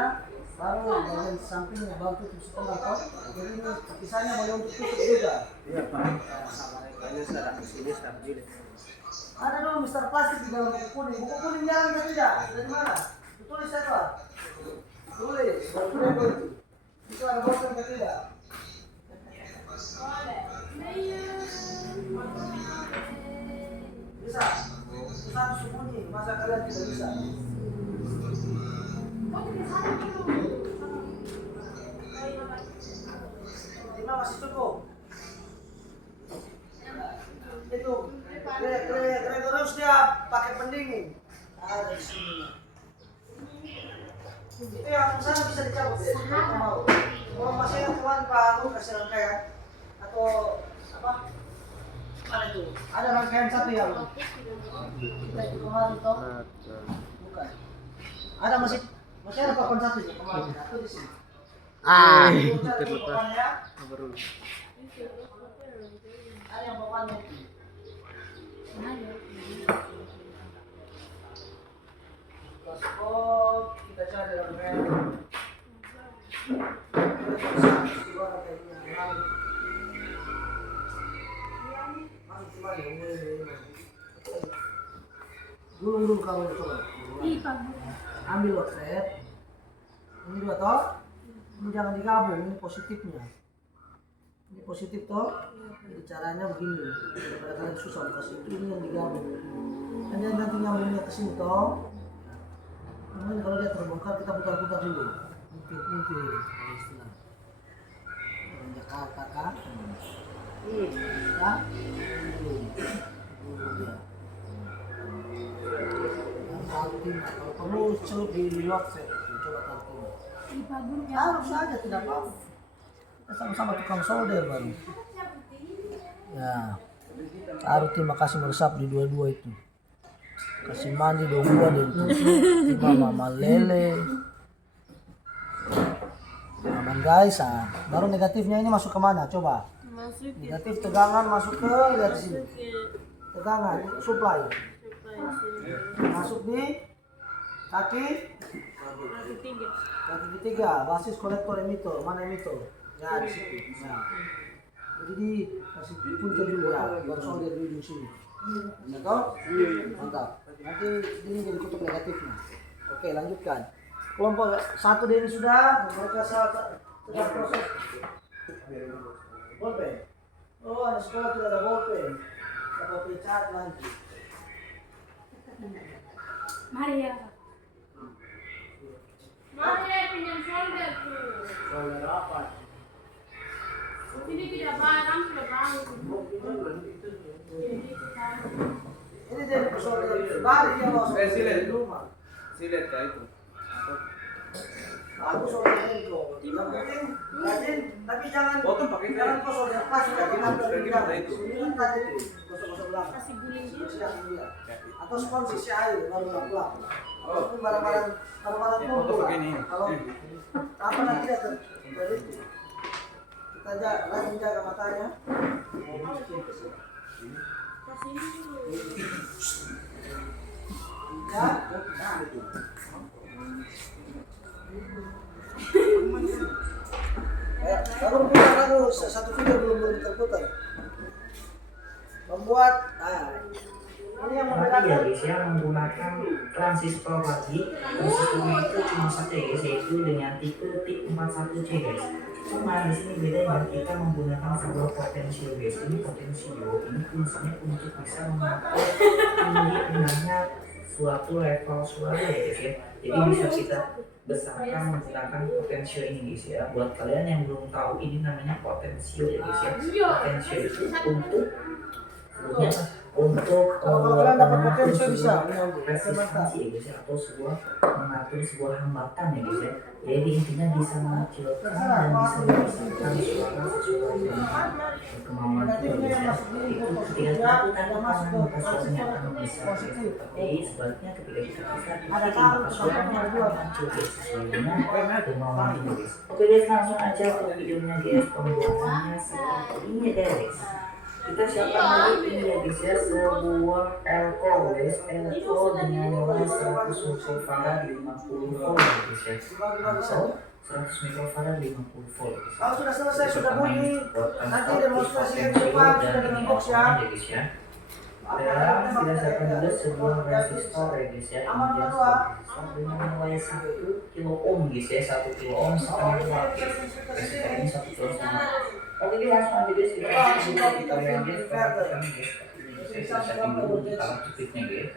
baru bagian sampingnya baru tutup setengah kok. Jadi ini kisahnya boleh untuk tutup juga. Iya Pak. Hanya saya kesini sekarang gini. Ada dulu mister plastik di dalam buku kuning. Buku kuning jalan ke tidak? Dari mana? Tulis apa? Tulis. Buku kuning itu. Itu ada bolpen ke tidak? Bisa. Bisa sembunyi. Masa kalian tidak bisa? Lima masih cukup. Itu Gregorius dia pakai pendingin. Ada di sini. Itu yang sana bisa dicabut ya. Kalau mau. Kalau masih yang kemarin Pak Agung kasih rangkaian atau apa? Mana itu? Ada rangkaian satu yang kita itu kemarin toh? Bukan. Ada masih ada papan satu itu kemarin. Satu di sini. Terlepas. Papannya. Baru. Ada yang papannya itu. Paspor kita cari rangkaian. Dulu kamu coba. Ambil loket. Ini dua toh. Ini jangan digabung, ini positifnya. Ini positif toh. Jadi caranya begini. Daripada kalian susah kasih ini yang digabung. Dan dia nanti nyambungnya ke sini toh. Kemudian kalau dia terbongkar kita putar-putar dulu. Mungkin istilah. Jakarta kan. Ya. Kalau perlu celup di WhatsApp, coba taruh. Harus saja tidak apa-apa. Kita sama-sama tukang solder baru. Ya. Taruh terima kasih meresap di dua-dua itu. Kasih mandi dua-dua dan terima mama lele. Aman guys, baru negatifnya ini masuk ke mana? Coba. Negatif tegangan masuk ke lihat sini. Tegangan supply. Masuk di kaki ketiga, basis kolektor emitor. Mana emitor? Ya di situ. Nah. Jadi kasih punca dulu ya, baru solder di ujung sini. Ya toh? Mantap. Nanti ini jadi kutub negatifnya. Oke, lanjutkan. Kelompok satu ini sudah, mereka sedang proses bolpen. Oh, ada sekolah tidak ada bolpen. Dapat pecat nanti. Mari ya. Mari pinjam solder tuh. Solder apa? Ini tidak barang sudah bangun. Ini jadi persoalan balik dia mau silet. di rumah. Silet kah itu? Aku solder itu. Yang penting rajin, tapi jangan Potong pakai jangan kau solder plastik ya, kita Bagaimana itu? Sembilan tadi itu, gosok-gosok belakang. Kasih guling dulu. Silakan dia. Atau spons isi air lalu pulang. Oh. Itu barang-barang Ya, foto pakai ini. Kalau apa nanti dia terlihat. Kita rajin jaga matanya. Kasih ini dulu. Ya. Lalu putar lagu satu video belum terputar. Membuat ini yang Tapi ya membedakan guys ya, menggunakan transistor lagi. Transistornya itu cuma satu ya guys, yaitu dengan tipe TIP41C guys. Cuma di sini bedanya kita menggunakan sebuah potensio guys. Ini potensio ini fungsinya untuk bisa mengatur tinggi rendahnya suatu level suara ya guys ya. Jadi bisa kita besarkan menggunakan potensio ini guys ya. Buat kalian yang belum tahu, ini namanya potensio ya guys ya. Potensio itu untuk kalau kalian dapat mengatur potensio bisa sebuah menyambung. resistansi ya guys ya, atau mengatur sebuah hambatan ya guys ya. Jadi intinya bisa mengecilkan dan bisa membesarkan suara sesuai dengan kemauan kita guys ya. Itu ketika kita tekan maka suaranya akan besar guys. Tapi sebaliknya ketika kita tekan maka suaranya akan kecil guys, sesuai dengan kemauan kita guys. Oke guys, langsung aja ke videonya guys. Pembuatannya seperti ini guys. Kita siapkan dulu ini ya guys ya, sebuah elko guys, elko dengan nilai 100 mikrofarad 50 volt ya guys ya, atau 100 mikrofarad 50 volt guys. kalau sudah selesai sudah bunyi nanti demonstrasi yang depan sudah dengan box ya. guys ya. Dan kita siapkan juga sebuah resistor ya guys ya, ini dia sebuah resistor dengan nilai 1 kilo ohm guys ya, 1 kilo ohm setengah watt guys. Resistor ini 1 kilo setengah. Oke, kita langsung aja guys, kita yang guys, kita setting dulu di alat jepitnya guys.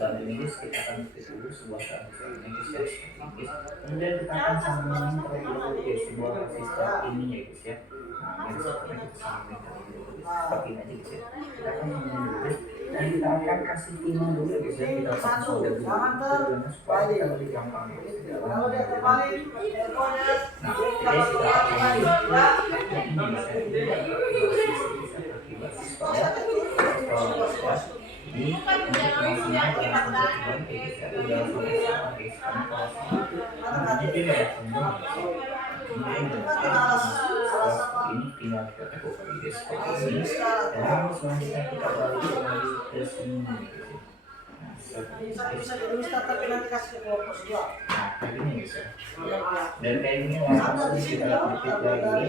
Dalam ini guys, kita akan jepit dulu sebuah transistor ini guys ya, seperti guys. Kemudian kita akan sambungin terlebih dahulu guys sebuah resistor ini ya guys ya. Nah, ini resistornya kita sambungin terlebih dahulu guys, seperti ini aja guys ya. Kita akan sambungin dulu guys, dan kita akan kasih timah dulu ya guys ya. Kita akan solder dulu tujuannya supaya kita lebih gampang guys. Kalau dia terbalik, elkonya Nah, guys, kita akan ini tinggal kita tekuk lagi guys seperti ini, dan selanjutnya kita balik lagi ke sini. bisa di-restart tapi nanti kasih ke kelompok sebelah. Nah, kayak gini guys ya. Dan kayak gini langsung kita jepit lagi.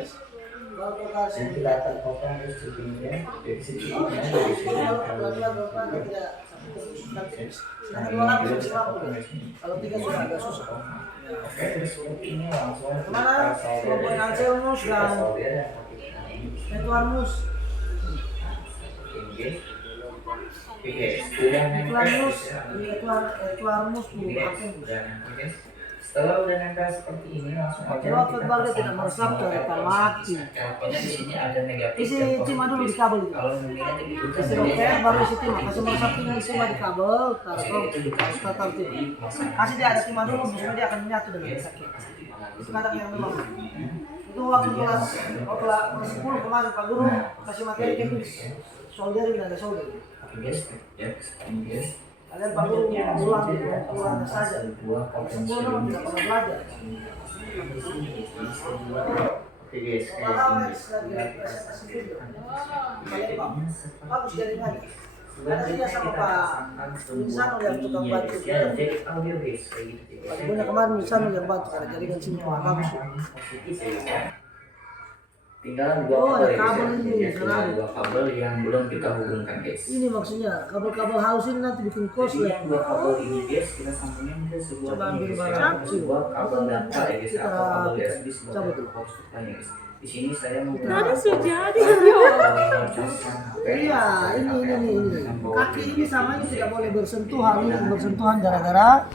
Dan kita akan potong terus jepitnya dari sini ya, dari sini Kalau tiga sudah agak susah. Oke, terus seperti ini langsung Kemana? Kelompok Anselmus dan Edward Mus. Oke guys, udah nempel Mus, guys ya. Edward Mus Ini Bu. guys, udah nempel guys. Setelah udah nempel seperti ini langsung aja Kalau kita football dia pasang tidak meresap semua ke kabel mati. kabel di sini ada negatif Isi dan cuma dulu di positif. kabel itu. Kalau negatif itu kan Isi roket baru isi timah. Kasih meresap timah cuma di kabel. Taruh taruh timah. Kasih dia ada timah dulu, supaya dia akan menyatu dengan sakit. Itu kadang yang memang itu waktu kelas 10 kemarin Pak Guru kasih materi teknis solderin ada solder. Oke guys, ya ini guys. Kalian Pak Guru pulang saja. Dua 10 potensial memang tidak pernah belajar. Oke guys, kayak gini. Bagus jaringannya. Ada dia sama Pak Insano yang tukang bantu. Jadi audio guys, kayak gitu. Pak Gurunya kemarin Insano yang bantu karena jaringan sini bagus. Tinggal dua Oh, ada kabel ya, guys, kabel ya. ini, Jadi tinggal selalu. dua kabel yang belum kita hubungkan guys. Ini maksudnya kabel-kabel halus ini nanti bikin kos Jadi ya. yang dua kabel ini guys kita sambungin ke sebuah Coba ini ambil guys, barang. ya, ke sebuah kabel data ya guys, Kita- atau kabel kita- USB sebagai cabut. power supply ya guys. Di sini saya mau Iya, ini. Kaki ini sama ini tidak boleh bersentuhan, ini bersentuhan gara-gara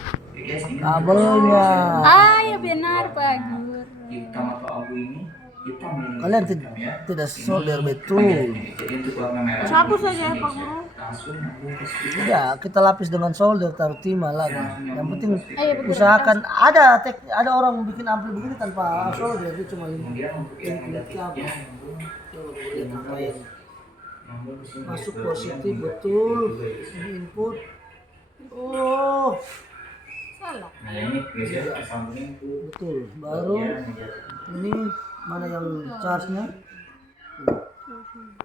guys, ini Kabelnya. Ah, ya benar Pak Guru. hitam atau abu ini hitam ini. Kalian hitam, ya. tidak solder betul. Jadi untuk warna merah. Sapu saja Pak Guru. Langsung bungkus dulu. Ya, kita lapis dengan solder taruh timah lagi. Yang penting Ayo, betul. usahakan ada orang bikin ampli begini tanpa solder itu cuma Kemudian untuk yang negatifnya, masuk positif betul ini input. Oh, Salah. Nah ini guys ya, sambungin tuh. betul. Baru ini mana yang charge-nya?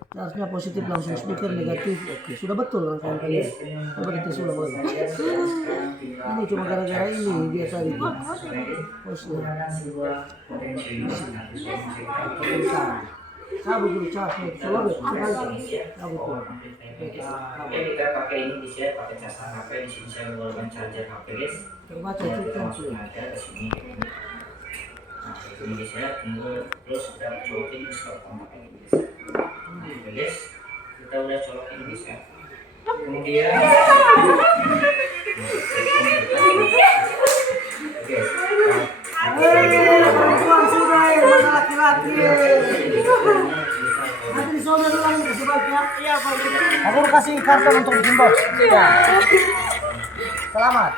Charge-nya positif langsung speaker negatif. Oke, sudah betul kan kalian. Coba dites ulang lagi. Ini cuma gara-gara ini dia tadi. Positif. Cabut dulu charge-nya. Selalu cabut dulu. Oke, kita pakai ini guys ya, pakai cas HP. Di sini saya menggunakan charger HP guys. Terbaca Kita itu langsung aja ke sini. Nah, ini guys ya, terus kita colokin ke slot kontak ini guys. Oke guys, kita udah colokin guys ya. Kemudian Perempuan sudah ya, mana laki-laki. Nanti disolder ulang nih sebaiknya. Iya Pak. Aku kasih karton untuk bikin box. Ya. Selamat.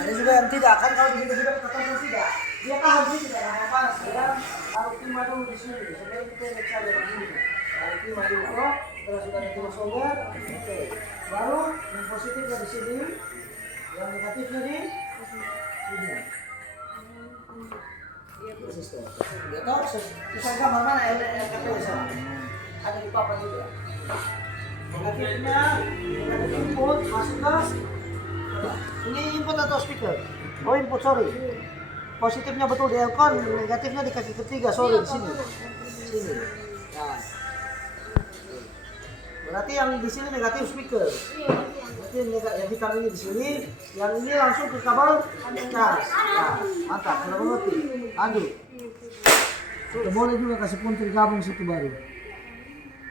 Ada juga yang tidak kan kalau begitu juga ketemu tidak. Dia tahan sih tidak apa-apa. Sekarang taruh timah dulu di sini. Sebenarnya kita lihat saja begini. Taruh timah dulu kok. Terus sudah ditulis solder. Oke. Baru yang positifnya di sini, yang negatifnya di sini. Resistor. Dia tahu susah gambar mana LKP sana. Ada di papan juga. Negatifnya input masuk ke coba. Ini input atau speaker? Oh input sorry. Positifnya betul di aircon, negatifnya di kaki ketiga sorry di sini. Sini. Nah. Berarti yang di sini negatif speaker. Berarti yang hitam ini di sini, yang ini langsung ke kabel cas. Nah, mantap, sudah mengerti. Lanjut. Sudah boleh juga kasih puntir gabung situ baru.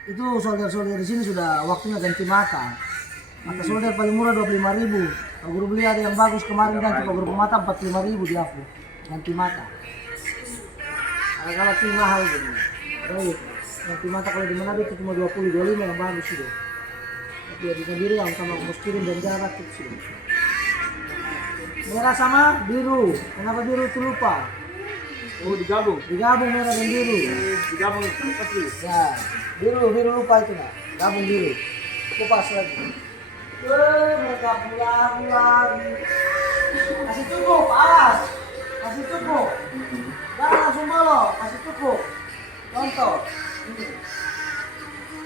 Itu solder-solder di sini sudah waktunya ganti mata. Mata solder paling murah 25.000. Kalau guru beli ada yang bagus kemarin ganti kalau guru mata 45.000 di aku. Ganti mata. Kalau tim mahal gini. Baik. Ganti mata kalau di mana itu cuma 20-25 yang bagus sudah. Tapi ya di sendiri yang sama mus kirim dan jarak itu sih. Merah sama biru. Kenapa biru itu lupa? Oh digabung. Digabung merah dan biru. Digabung pasti. Ya, biru lupa itu nak. Gabung biru. Kupas lagi. Mereka pulang lagi. Kasih cukup, awas. Kasih cukup. Jangan langsung bolong, kasih cukup. Contoh. Ini.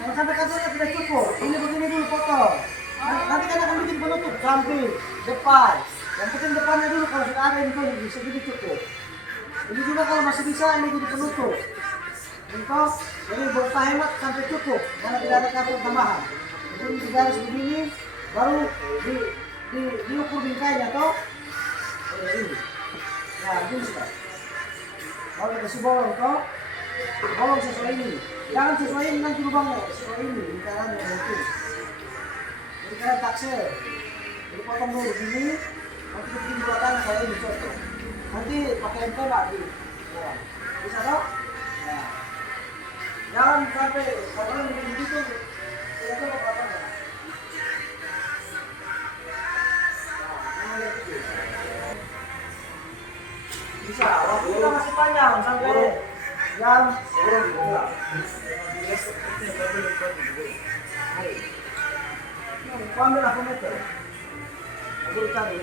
Jangan sampai kasarnya tidak cukup. Ini begini dulu potong. Nanti kan akan bikin penutup samping, depan. Yang penting depannya dulu kalau sudah ada ini bisa jadi cukup. Ini juga kalau masih bisa ini jadi penutup. Untuk jadi bongkar hemat sampai cukup. Karena tidak ada kartu tambahan. Jadi di garis begini baru diukur bingkainya toh. Ini. Nah, ini sudah. Baru dikasih bolong toh. Bolong sesuai ini. Jangan sesuai ini nanti lubangnya. Sesuai ini lingkarannya itu. Jadi kalian taksir. Jadi potong dulu begini. Nanti bikin bulatan kayak ini contoh. Nanti pakai tembak di bawah. Bisa toh? Nah. Jangan sampai kalau bikin begitu tidak tahu apa-apa. Bisa, waktu kita masih panjang sampai jam 10. Kau ambil aku meter. Aku cari.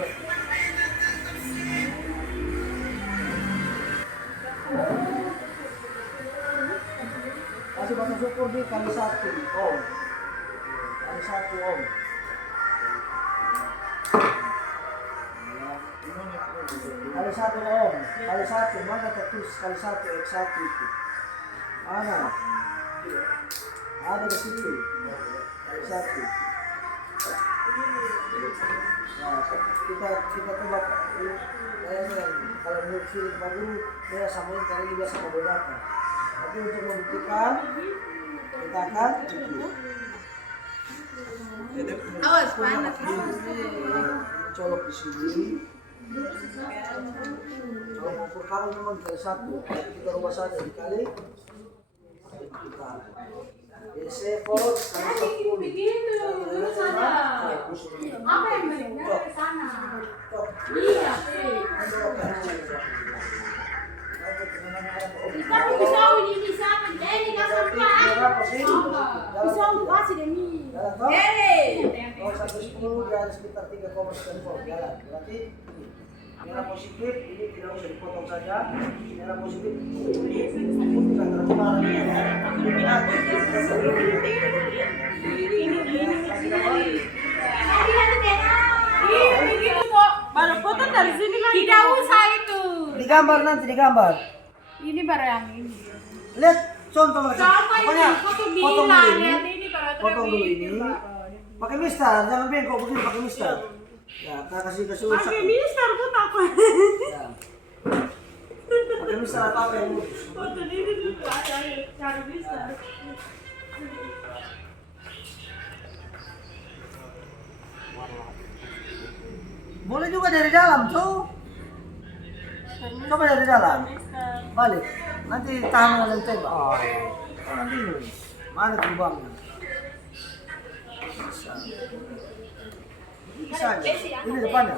Kasih batas ukur di kali 1 ohm. Kali 1 ohm. Kali 1 ohm, kali 1 mana tertulis kali 1 X1 itu? Mana? Ada di situ. Kali 1. Nah, kita coba kayaknya kalau menurut film baru dia samain kali ini biasa membedakan. Tapi untuk membuktikan, kita akan Awas panas. colok di sini. Kalau mau kamu memang dari satu, kita rubah saja dikali. Kita DC volt kali 10. Begitu, terus ada. Apa yang benar ke sana? Iya sih. Tapi bisa ini sama, ini kasar pak. Bisa kasih demi. Kalau 110 dia ada sekitar 3,9 volt jalan. Berarti merah positif ini tidak usah dipotong saja. Merah positif bukan Baru foto dari sini lagi. Tidak usah itu. digambar nanti digambar. Ini baru yang ini. Lihat contoh mereka. Sama Pokoknya ini, foto potong bila, dulu ini. lihat ini baru Potong dulu ini. Pakai mister, jangan bengkok begini pakai mister. Ya, kita kasih usap. Pakai mister pun apa? Ya. Pakai mister apa yang mulus. Foto ini dulu ada cari mister. Boleh juga dari dalam, tuh. Coba dari dalam. Balik. Nanti tahan dengan tembak. Oh, tahan dulu. Mana lubangnya? Bisa. Bisa aja. Ini depannya.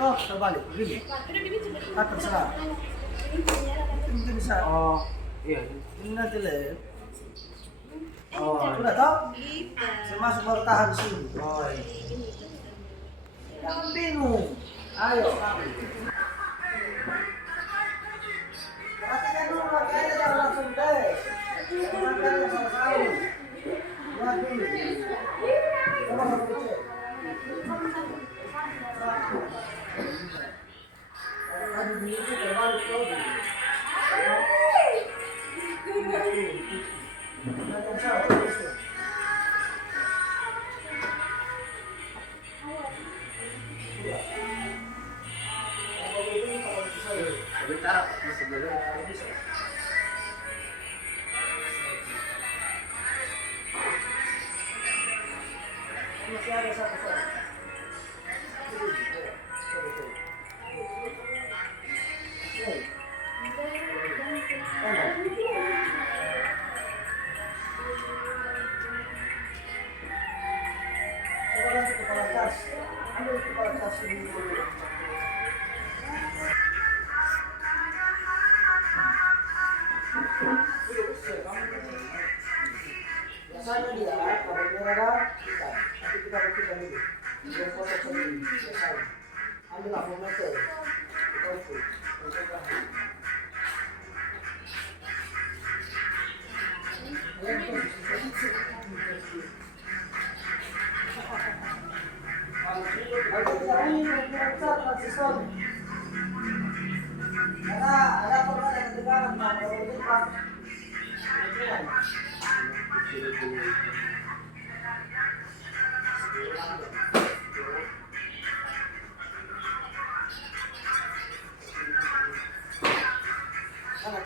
Oh, terbalik. Begini. Tak terserah. Ini bisa. Oh, iya. Ini nanti leh. Oh, Udah tau? Saya masuk baru tahan sini. oh, iya. Jangan bingung. Ayo. Perhatikan dulu makanya jangan langsung tes. Jangan kalian salah-salah. Lihat dulu. Coba kamu cek. Kalau di itu terbalik lagi. Jangan salah terus. Sebentar, masih belum. Masih ada satu soal. Coba ganti kepala cas. Ambil kepala cas ini dulu. Biasanya dia kalau merah hitam, nanti kita buktikan dulu. Dia foto sendiri, biasanya. Ambil avometer, kita ukur. Karena ada pernah ada ketegangan, Pak. Kalau itu Pak,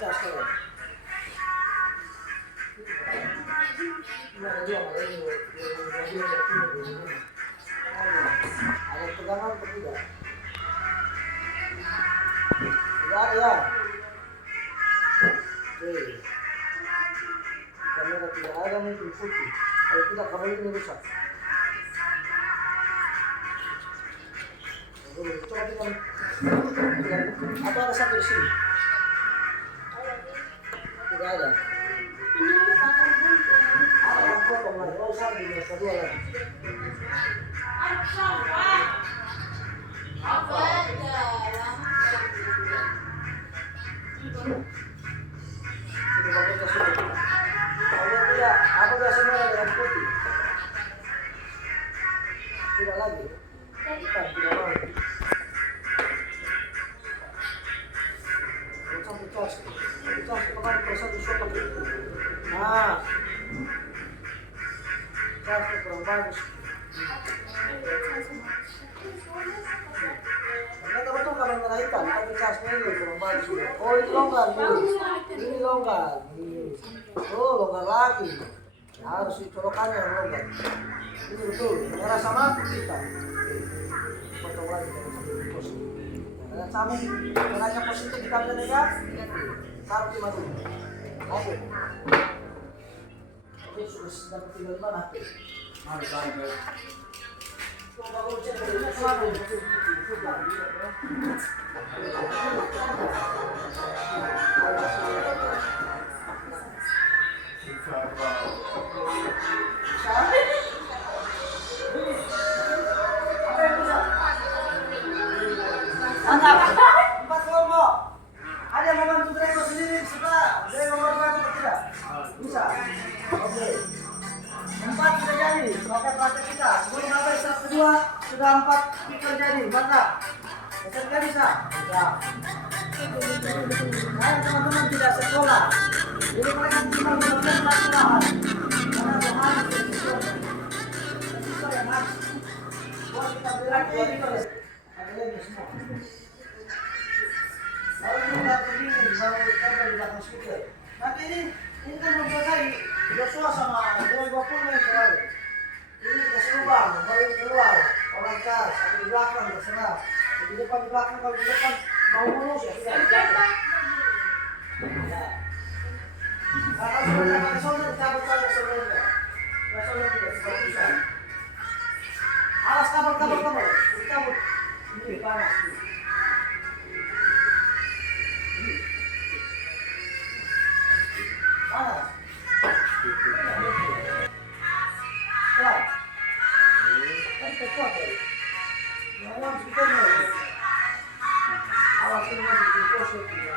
cas kalau. Ada tegangan atau tidak? Tidak ada ya. Oke. Kamera tidak ada mungkin putih. Kalau tidak kamera ini rusak. Coba kita atau ada satu di sini. Tidak ada. Ada yang potong lagi. Oh, sama di masa dua lagi. Sudah pakai tas dulu. Kalau tidak, apa biasanya ada yang putih? Tidak lagi. Bukan, tidak lagi. Sampai cas. Sampai cas, kita kan bisa disokong itu. Nah. Casnya kurang bagus. Ternyata betul kalau merah hitam, tapi casnya ini kurang bagus. Oh, Oh ini longgar, ini longgar. Oh longgar lagi. Harus dicolokannya yang longgar. Ini betul. Merah sama hitam. Potong lagi dari sini positif. Dan sama merahnya positif diambil negatif. Taruh di mana? Oke. Oke sudah dapat tinggal di mana? Mana sampai? Coba kalau cek ini selalu betul. Mantap. 4 kelompok. Ada yang membantu driver sendiri sebelah. Driver mau dibantu atau tidak? Bisa. Oke. 4 sudah jadi. Pakai praktek kita. Sebelum sampai step kedua sudah 4 speaker jadi. Mantap. SMK bisa? Bisa. Nah, teman-teman tidak sekolah. Jadi mereka cuma benar-benar sekolahan. Karena Tuhan itu siswa yang harus. Buat kita belajar tulis. Ada lagi semua. Lalu kita begini, baru kita di belakang speaker. Nanti ini kan memperkai Joshua sama Greg pun yang keluar. Ini kasih lubang, baru keluar. Orang cas, atau di belakang terserah. Di depan, kalau di depan mau mulus ya sudah di belakang. Ya. Kalau sudah pakai solder, cabut saja soldernya. Kalau solder tidak bisa. Alas kabel, dicabut. Ini panas. Panas. Kelar. Kan kuat ya. Jangan speakernya. Awas ini masih di pose ya.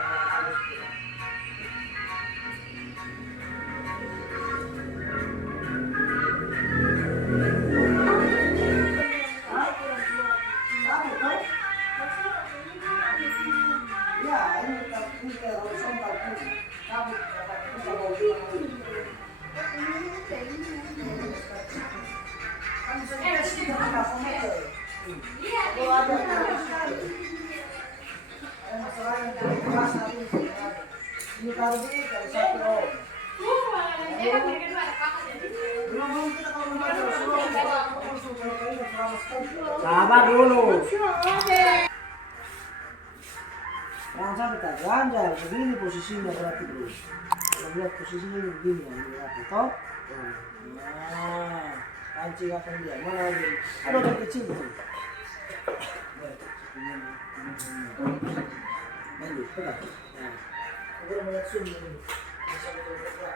Ya, ini kita horizontal pun. Cabut kita bawa pulang. Kan bisa tes kita pakai meter. Kalau ada masalah yang dari kelas nanti ini taruh di dari 1 ohm. Belum kita kalau sabar dulu. Jangan sampai tak ganjal, begini posisinya berarti dulu. Kalau lihat posisinya ini begini ya, ini berarti toh. Nah, pancing akan dia. Mana lagi? Ada yang kecil betul. Lanjut, pegang. Nah, kita melihat zoom ini. Bisa betul-betul.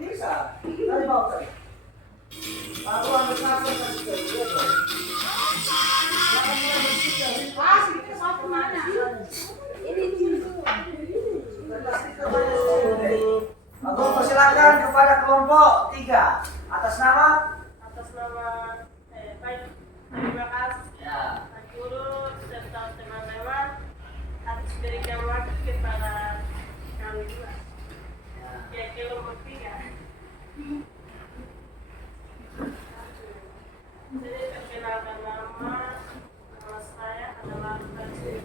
Bisa, dari bawah tadi. Lalu ambil kabel kasih ke dia dong. Jangan mulai bersikap. Kita mau kemana? Aku persilakan kepada kelompok 3 atas nama baik, terima kasih ya. Pak Guru serta teman-teman atas berikan waktu kepada kami dua. Ya, kelompok 3. Jadi perkenalkan nama saya adalah Tasir.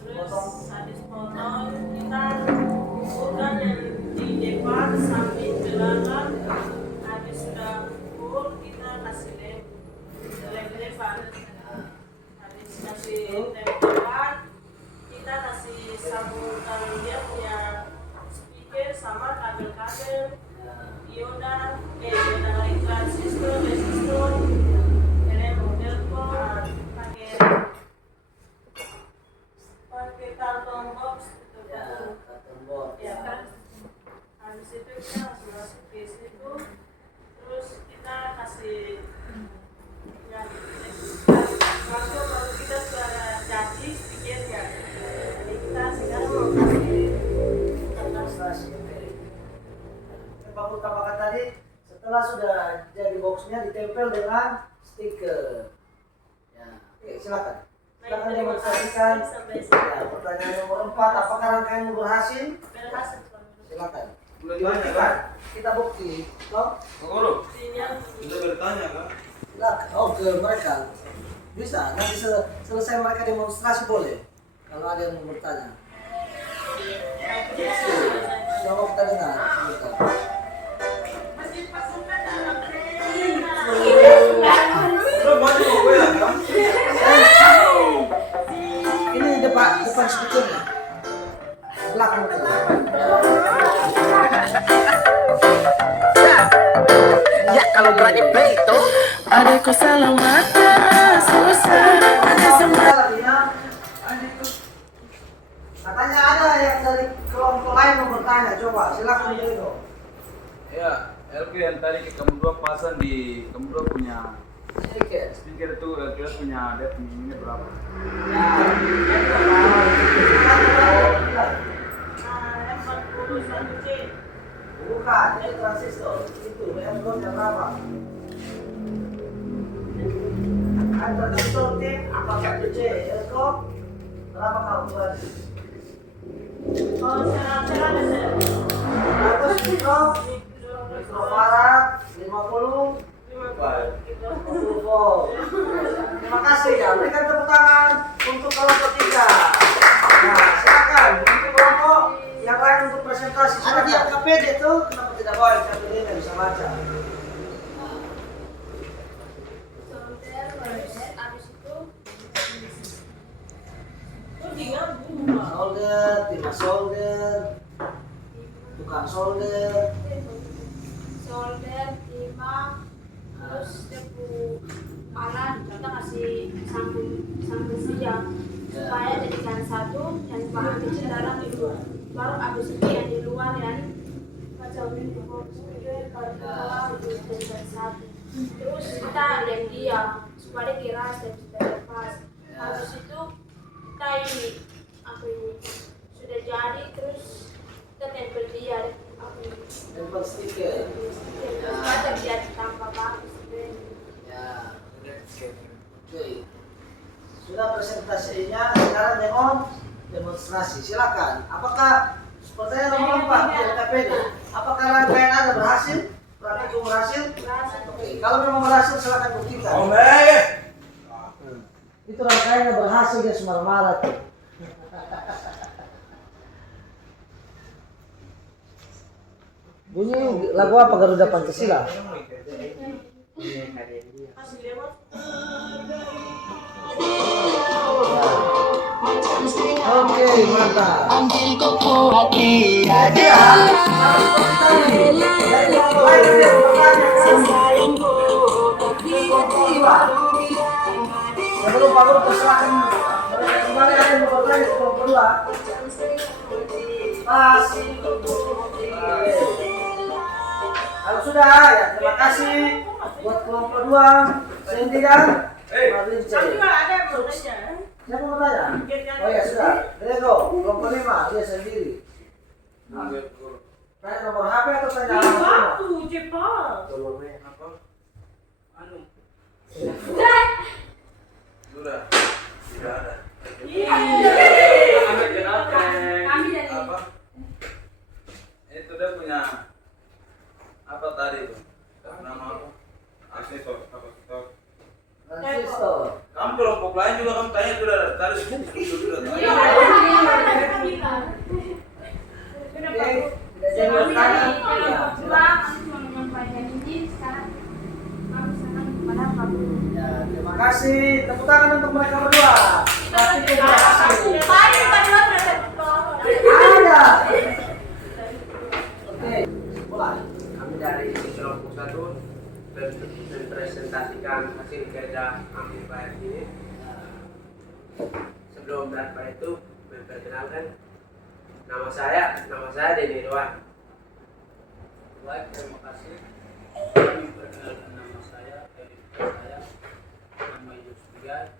Terus habis foto kita bukan yang di depan samping belakang. Habis sudah full kita kasih lem-leman. Habis kasih lem-leman kita kasih sambungkan dia punya speaker sama kabel-kabel dioda lagi transistor, resistor, model pakai karton box gitu kan. Ya kan. Habis itu kita masuk ke situ, terus kita kasih ya, masuk kalau kita sudah jadi speakernya. Jadi kita sekarang mau kasih Bapak utamakan tadi setelah Setelah sudah jadi boxnya ditempel dengan stiker. Ya, oke, silakan. Silakan demonstrasikan. Ya, pertanyaan nomor 4, apakah rangkaian berhasil? Berhasil. Silakan. Boleh tanya kan? Buktikan. Kita bukti. Toh? Guru, Sinyal. kita bertanya kan? Silakan. Oh, ke mereka. Bisa. Nanti selesai mereka demonstrasi boleh. Kalau ada yang mau bertanya. Coba kita dengar. Sebentar. Lo mau gue ya kan? Ini depan speakernya. Belakang itu. Ya kalau berani play itu Adekku selalu mata susah ada semua. Katanya ada yang dari kelompok lain mau bertanya. Coba silakan dulu. Ya, LP yang tadi kamu dua pasang di kamu dua punya Sedikit. speaker itu kira punya dep ini berapa? Bukan, ini transistor. Itu M-nya berapa? Ada transistor T, apa satu C? Elko, berapa kamu berarti? Oh, serang-serang ada. Bagus mikrofarad 50 40 volt. Terima kasih ya. Berikan tepuk tangan untuk kelompok 3. Nah, silakan untuk kelompok yang lain untuk presentasi. Ada di KPD tuh, kenapa tidak bawa yang KPD nggak bisa baca? Solder, baret, habis itu Solder, timah solder, tukang solder. solder, timah, terus debu alat kita kasih sambung saja supaya jadikan satu yang bahan kecil dalam itu. Baru habis itu yang di luar yang macam ini baru jadikan satu. Terus kita yang diam supaya keras dan tidak lepas. Habis itu kita ini apa ini sudah jadi, terus kita tempel dia apa ini Tempel stiker. supaya terlihat tampak bagus. Ya. Oke. Sudah presentasinya, sekarang demonstrasi. Silakan. Apakah pertanyaan nomor 4 di LKPD? Apakah rangkaian Anda berhasil? Praktikum berhasil? Oke. Kalau memang berhasil, silakan buktikan. Itu rangkaiannya berhasil, dia semarah-marah tuh. Bunyi lagu apa Garuda Pancasila? Oke, mantap. Sebelum Pak Guru persilakan kembali ada yang mau bertanya kelompok kedua. Kalau sudah ya terima kasih buat kelompok 2 Sandy dan Marlin C. Siapa mau tanya? Oh ya sudah. Rego, kelompok 5 dia sendiri. Tanya nomor HP atau tanya alamat rumah? Cepat. Sudah, tidak ada. Kami dari Apa? Itu dia punya apa tadi itu? Nama apa? Asesor, kapasitor. Transistor. Kamu kelompok lain juga kamu tanya sudah tadi sudah tanya. Oke, tidak jadi bertanya. Ya, silakan. kami cuma menyampaikan ini sekarang kami senang kepada Pak Guru. Ya, terima kasih. Tepuk tangan untuk mereka berdua. Praktikum berhasil. Ada. Oke, mulai. Kami dari kelompok 1 mempresentasikan hasil kerja amplifier ini. Sebelum berapa itu memperkenalkan nama saya Denny Irwan. Baik, terima kasih. Kami perkenalkan nama saya, nama Yusrian.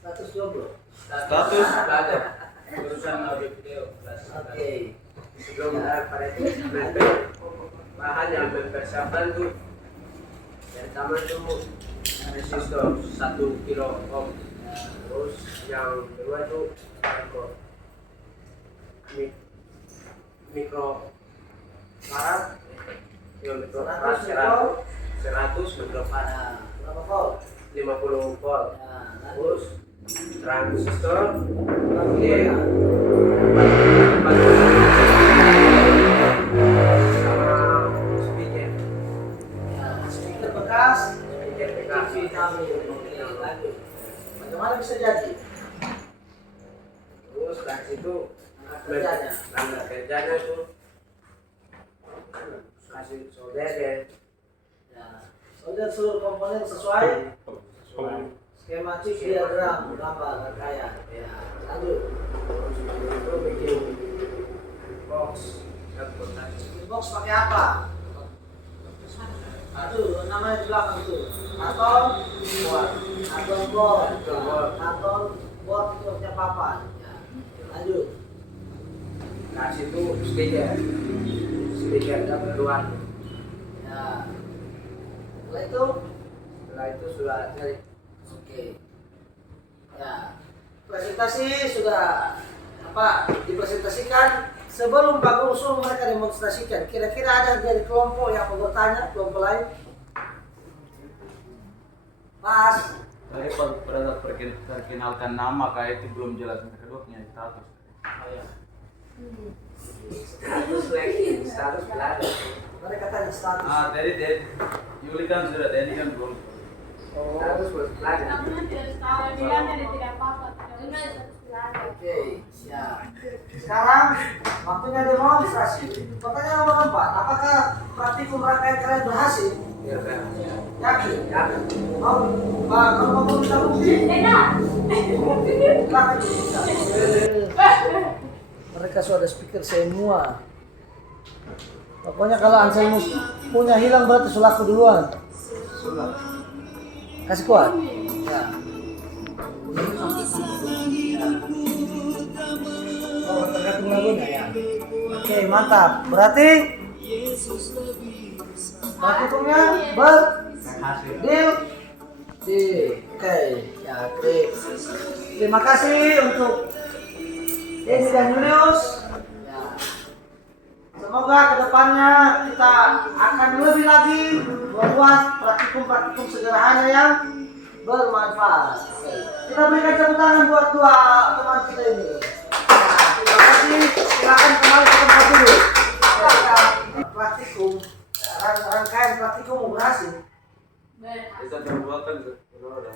Status jomblo. Status belajar. Jurusan audio video kelas. Oke. sebelum pada itu memper bahan yang mempersiapkan tuh yang pertama tuh resistor 1 kilo ohm, terus yang kedua tuh mikro farad yang mikro farad 100 mikro farad Berapa volt? 50 volt, Ya, terus transistor Iya. sama speaker Ya, speaker bekas, bekas. TV kami. Oke, lanjut. Bagaimana bisa jadi? Terus dari situ Kerjanya. tanda kerjanya tuh kasih solder ya. Ya, solder seluruh komponen sesuai skematik diagram gambar rangkaian. Ya, lanjut. Itu bikin box Box pakai apa? Aduh, namanya di belakang itu. Karton board, karton board, karton board itu punya papan. Ya, lanjut. kasih tuh speaker dapat keluar. Ya, setelah itu Sudah dari oke. Ya, presentasi sudah dipresentasikan. Sebelum Pak Guru suruh mereka demonstrasikan, kira-kira ada dari kelompok yang mau bertanya, kelompok lain? Mas, Tadi pada perkenalkan nama kayak itu belum jelas yang kedua punya status. status belajar. mereka tanya status. Tadi Yuli kan sudah tadi kan belum. Status belajar. Namanya tidak tahu, bilangnya dia tidak apa-apa. Oke, siap. Sekarang waktunya demonstrasi. Pertanyaan nomor 4, apakah praktikum rangkaian kalian berhasil? Yakin? Mau? Pak, kalau kamu bisa bukti? Silakan bisa. Mereka sudah speaker semua. Pokoknya kalau Anselmus punya hilang berarti sulaku duluan. Kasih kuat. Ya. Oh, tergantung lagunya ya. Oke, mantap. Berarti praktikumnya deal. Oke, ya, klik. Terima kasih untuk Edi dan Julius. Ya. Semoga kedepannya kita akan lebih lagi membuat praktikum-praktikum sederhana yang bermanfaat. Oke. Kita berikan tepuk tangan buat dua teman kita ini. Nah, terima kasih. Silakan kembali ke tempat dulu. Silakan. Praktikum, rangkaian praktikum berhasil. Kita perbuatan ada.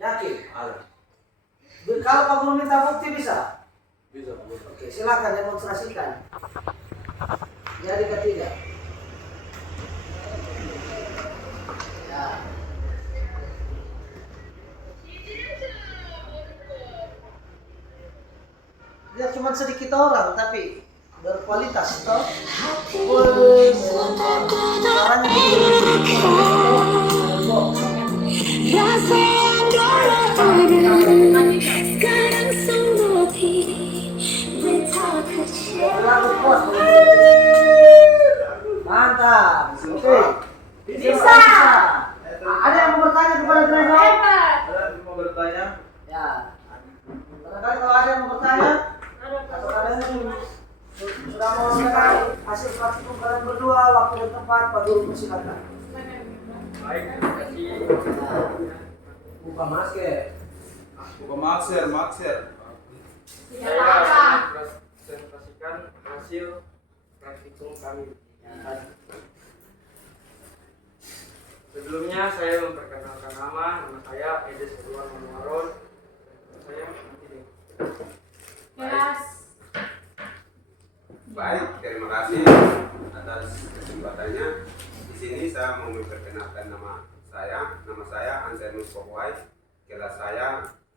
Yakin? Ada. Kalau Pak Guru minta bukti bisa? Bisa. Oke, silakan demonstrasikan. Jadi ketiga. Ya. Dia cuma sedikit orang tapi berkualitas toh. Caranya mantap. Oke. Bisa. Ada yang mau bertanya kepada driver? Ada yang mau bertanya? Ya. Barangkali kalau ada yang mau bertanya atau kalian sudah mau mendengar hasil praktikum kalian berdua, waktu dan tempat, Pak Guru persilakan. Baik, terima kasih. Buka masker. Buka masker. Saya akan presentasikan hasil praktikum kami. Sebelumnya saya memperkenalkan nama saya Edes Edward Manuaron. Saya nanti deh. Kelas. Baik, terima kasih atas kesempatannya. Di sini saya mau memperkenalkan nama saya. Nama saya Anselmus Pokwai. Kelas saya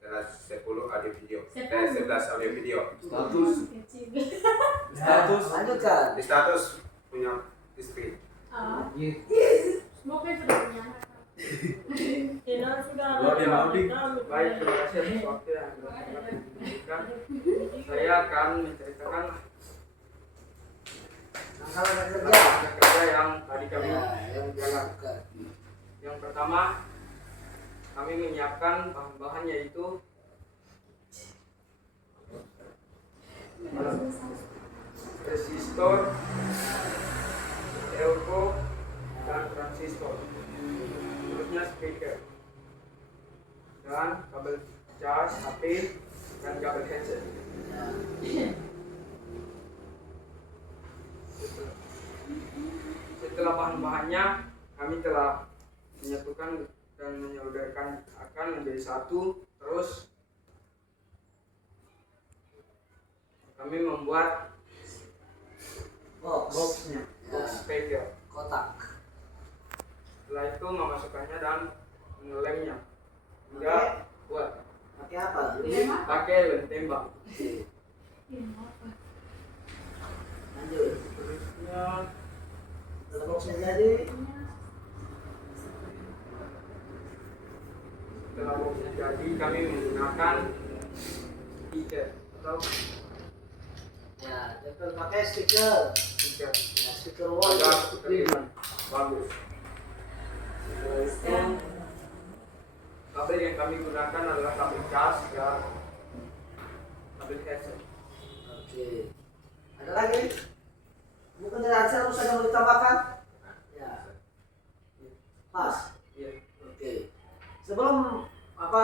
kelas 10 audio video. 11 audio video. Status. Lanjutkan. Di status punya istri. Semoga sudah punya anak. Tidak sudah Luar biasa, Audi. Baik, terima kasih atas waktu yang telah diberikan. Saya akan menceritakan Hal kerja. langkah kerja yang tadi kami Ya, yang jalan. dilakukan. Yang pertama, kami menyiapkan bahan-bahan yaitu resistor, elko, dan transistor. Terusnya speaker dan kabel charge HP dan kabel headset. Setelah bahan-bahannya kami telah menyatukan dan menyaudarkan akan menjadi satu. Terus kami membuat boxnya, box speaker, Kotak. setelah itu memasukkannya dan mengelemnya hingga buat Pakai apa? pakai lem tembak. Lanjut. Terusnya Setelah boxnya jadi, setelah boxnya jadi kami menggunakan speaker atau ya, tempel pakai stiker. speaker Ya, stiker wall. agar terlihat bagus. Setelah itu kabel yang kami gunakan adalah kabel cas dan kabel headset. Oke. Ada lagi? Bukan dari hasil harus ada mau ditambahkan? Ya. Pas. Iya. Oke. Sebelum apa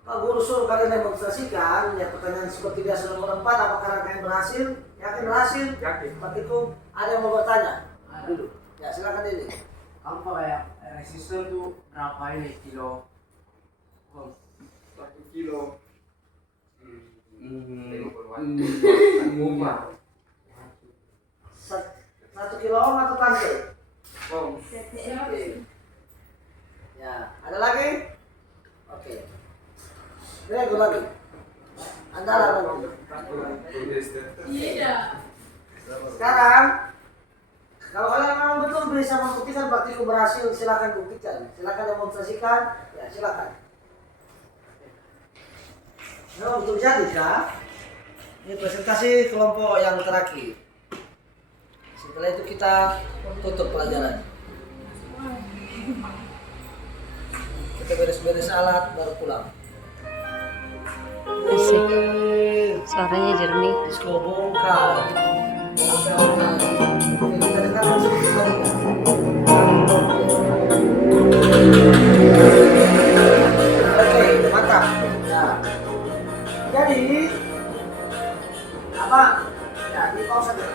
Pak Guru suruh kalian demonstrasikan, ya pertanyaan seperti biasa nomor 4, apakah kalian berhasil? Yakin berhasil? Yakin. Praktikum. Ada yang mau bertanya? Dulu. Ya, silakan ini. Kamu pakai resistor tuh berapa ini kilo? 1 kilo. 50 watt. Satu kilo ohm atau tangkil? Oh, Ya, ada lagi? Oke. Rego lagi. Andalan lagi. Sekarang, kalau kalian memang betul bisa membuktikan praktikum berhasil, silakan buktikan. Silakan demonstrasikan. Ya, silakan. Memang betul jadi kah? Ini presentasi kelompok yang terakhir. Setelah itu kita tutup pelajaran. Kita beres-beres alat baru pulang. Asik. Suaranya jernih. Disco bongkar. Kita dengar musik Oke, mantap. Ya. Jadi apa? Ya, di pause saja.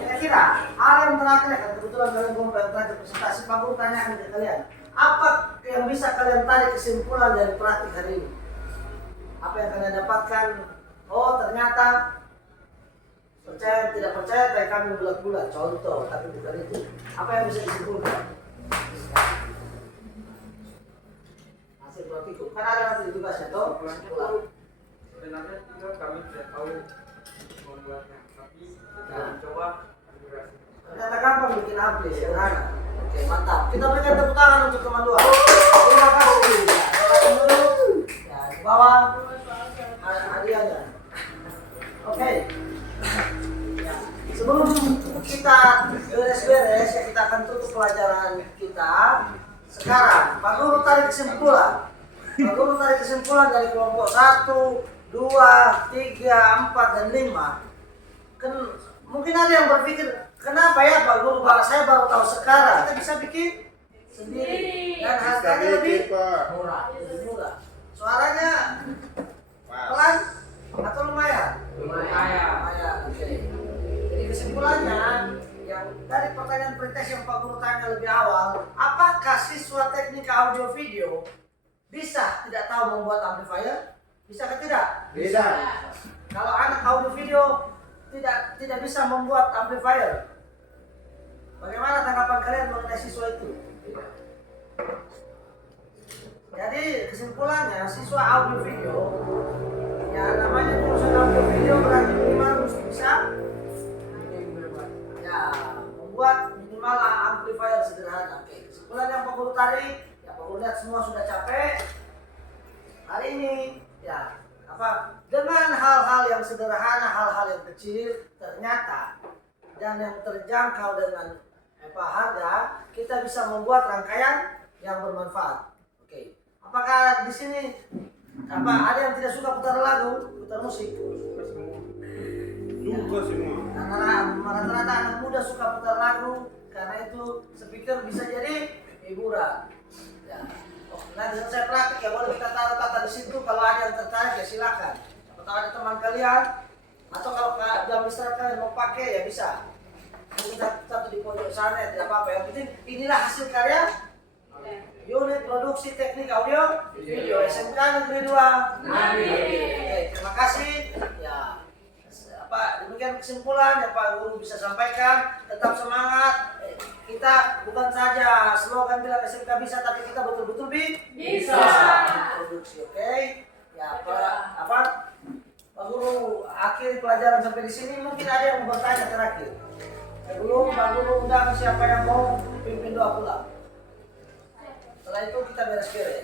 Kira-kira hal yang terakhir, kan kebetulan kalian mau terakhir presentasi, Pak Guru tanyakan ke kalian, apa yang bisa kalian tarik kesimpulan dari praktik hari ini? Apa yang kalian dapatkan? Oh, ternyata percaya tidak percaya kayak kami bulat-bulat, contoh, tapi bukan itu. Apa yang bisa disimpulkan? Hasil praktikum kan ada nanti tugasnya toh. sebenarnya juga kami tidak tahu membuatnya, tapi kita mencoba dan berhasil. Ternyata gampang bikin ampli, sederhana. Oke, mantap. Kita berikan tepuk tangan untuk teman dua. Terima kasih. Ya, silakan dulu. Ya, di bawah hadiahnya. Oke. Ya, sebelum kita beres-beres, ya kita akan tutup pelajaran kita. Sekarang, Pak Guru tarik kesimpulan. Pak Guru tarik kesimpulan dari kelompok 1, 2, 3, 4, dan 5. Mungkin ada yang berpikir, kenapa ya Pak Guru, saya baru tahu sekarang. Kita bisa bikin sendiri dan harganya lebih murah. Suaranya pelan atau lumayan? Lumayan. Oke. Jadi kesimpulannya, yang dari pertanyaan pretest yang Pak Guru tanya lebih awal, apakah siswa teknik audio video bisa tidak tahu membuat amplifier? Bisa atau tidak? Bisa. Kalau anak audio video tidak bisa membuat amplifier, bagaimana tanggapan kalian mengenai siswa itu? Jadi kesimpulannya, siswa audio video, ya namanya jurusan audio video berarti minimal mesti bisa ya membuat minimal amplifier sederhana. Oke, kesimpulan yang Pak Guru tarik, ya Pak Guru lihat semua sudah capek hari ini, ya apa dengan hal-hal yang sederhana, hal-hal yang kecil, ternyata dan yang terjangkau dengan harga, kita bisa membuat rangkaian yang bermanfaat. Oke. Apakah di sini ada yang tidak suka putar lagu, putar musik? Suka semua. Karena rata-rata anak muda suka putar lagu, karena itu speaker bisa jadi hiburan. Ya. Nanti saya praktik ya, boleh kita taruh kata di situ. Kalau ada yang tertarik ya silakan. Atau ada teman kalian, atau kalau jam istirahat kalian mau pakai ya bisa. Kita satu di pojok sana ya tidak apa-apa. Yang penting inilah hasil karya unit produksi teknik audio video SMK Negeri 2. Oke, terima kasih. Ya, demikian kesimpulan yang Pak Guru bisa sampaikan. Tetap semangat. Kita bukan saja slogan bilang SMK bisa, tapi kita betul-betul bisa produksi. Oke. Ya, Pak Guru akhir pelajaran sampai di sini. Mungkin ada yang mau bertanya terakhir. Sebelum Pak Guru undang siapa yang mau pimpin doa pulang. Setelah itu kita beres-beres.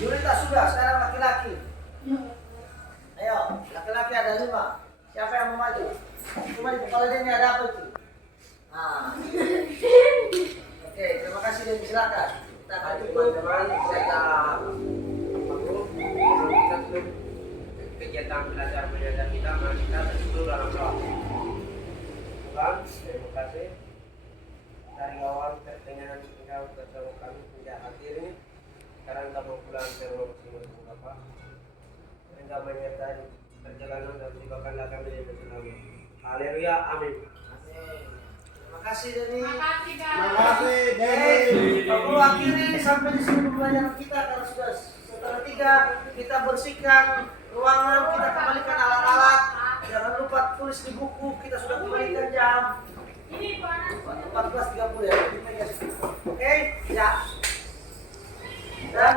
Yurita sudah, sekarang laki-laki. Ayo, laki-laki ada 5. Siapa yang mau maju? Cuma di kepala dia ini ada apa itu? Nah. Oke, terima kasih dan silakan. Kita akan teman-teman, saya Guru, kita tutup kegiatan belajar mengajar kita. Mari kita bersatu dalam doa. Tuhan, terima kasih dari awal pertengahan Engkau bersama kami hingga akhir ini. Sekarang kita mau pulang ke rumah masing-masing Bapak. Engkau menyertai perjalanan dan sibakanlah kami di bersama. Haleluya, amin. Terima kasih Deni. Terima kasih Deni. Pak Guru akhiri sampai di sini pembelajaran kita, karena sudah setelah 3 kita bersihkan ruangan, kita kembalikan alat-alat. Jangan lupa tulis di buku, kita sudah kembalikan jam 14.30 ya. Oke, ya. Dan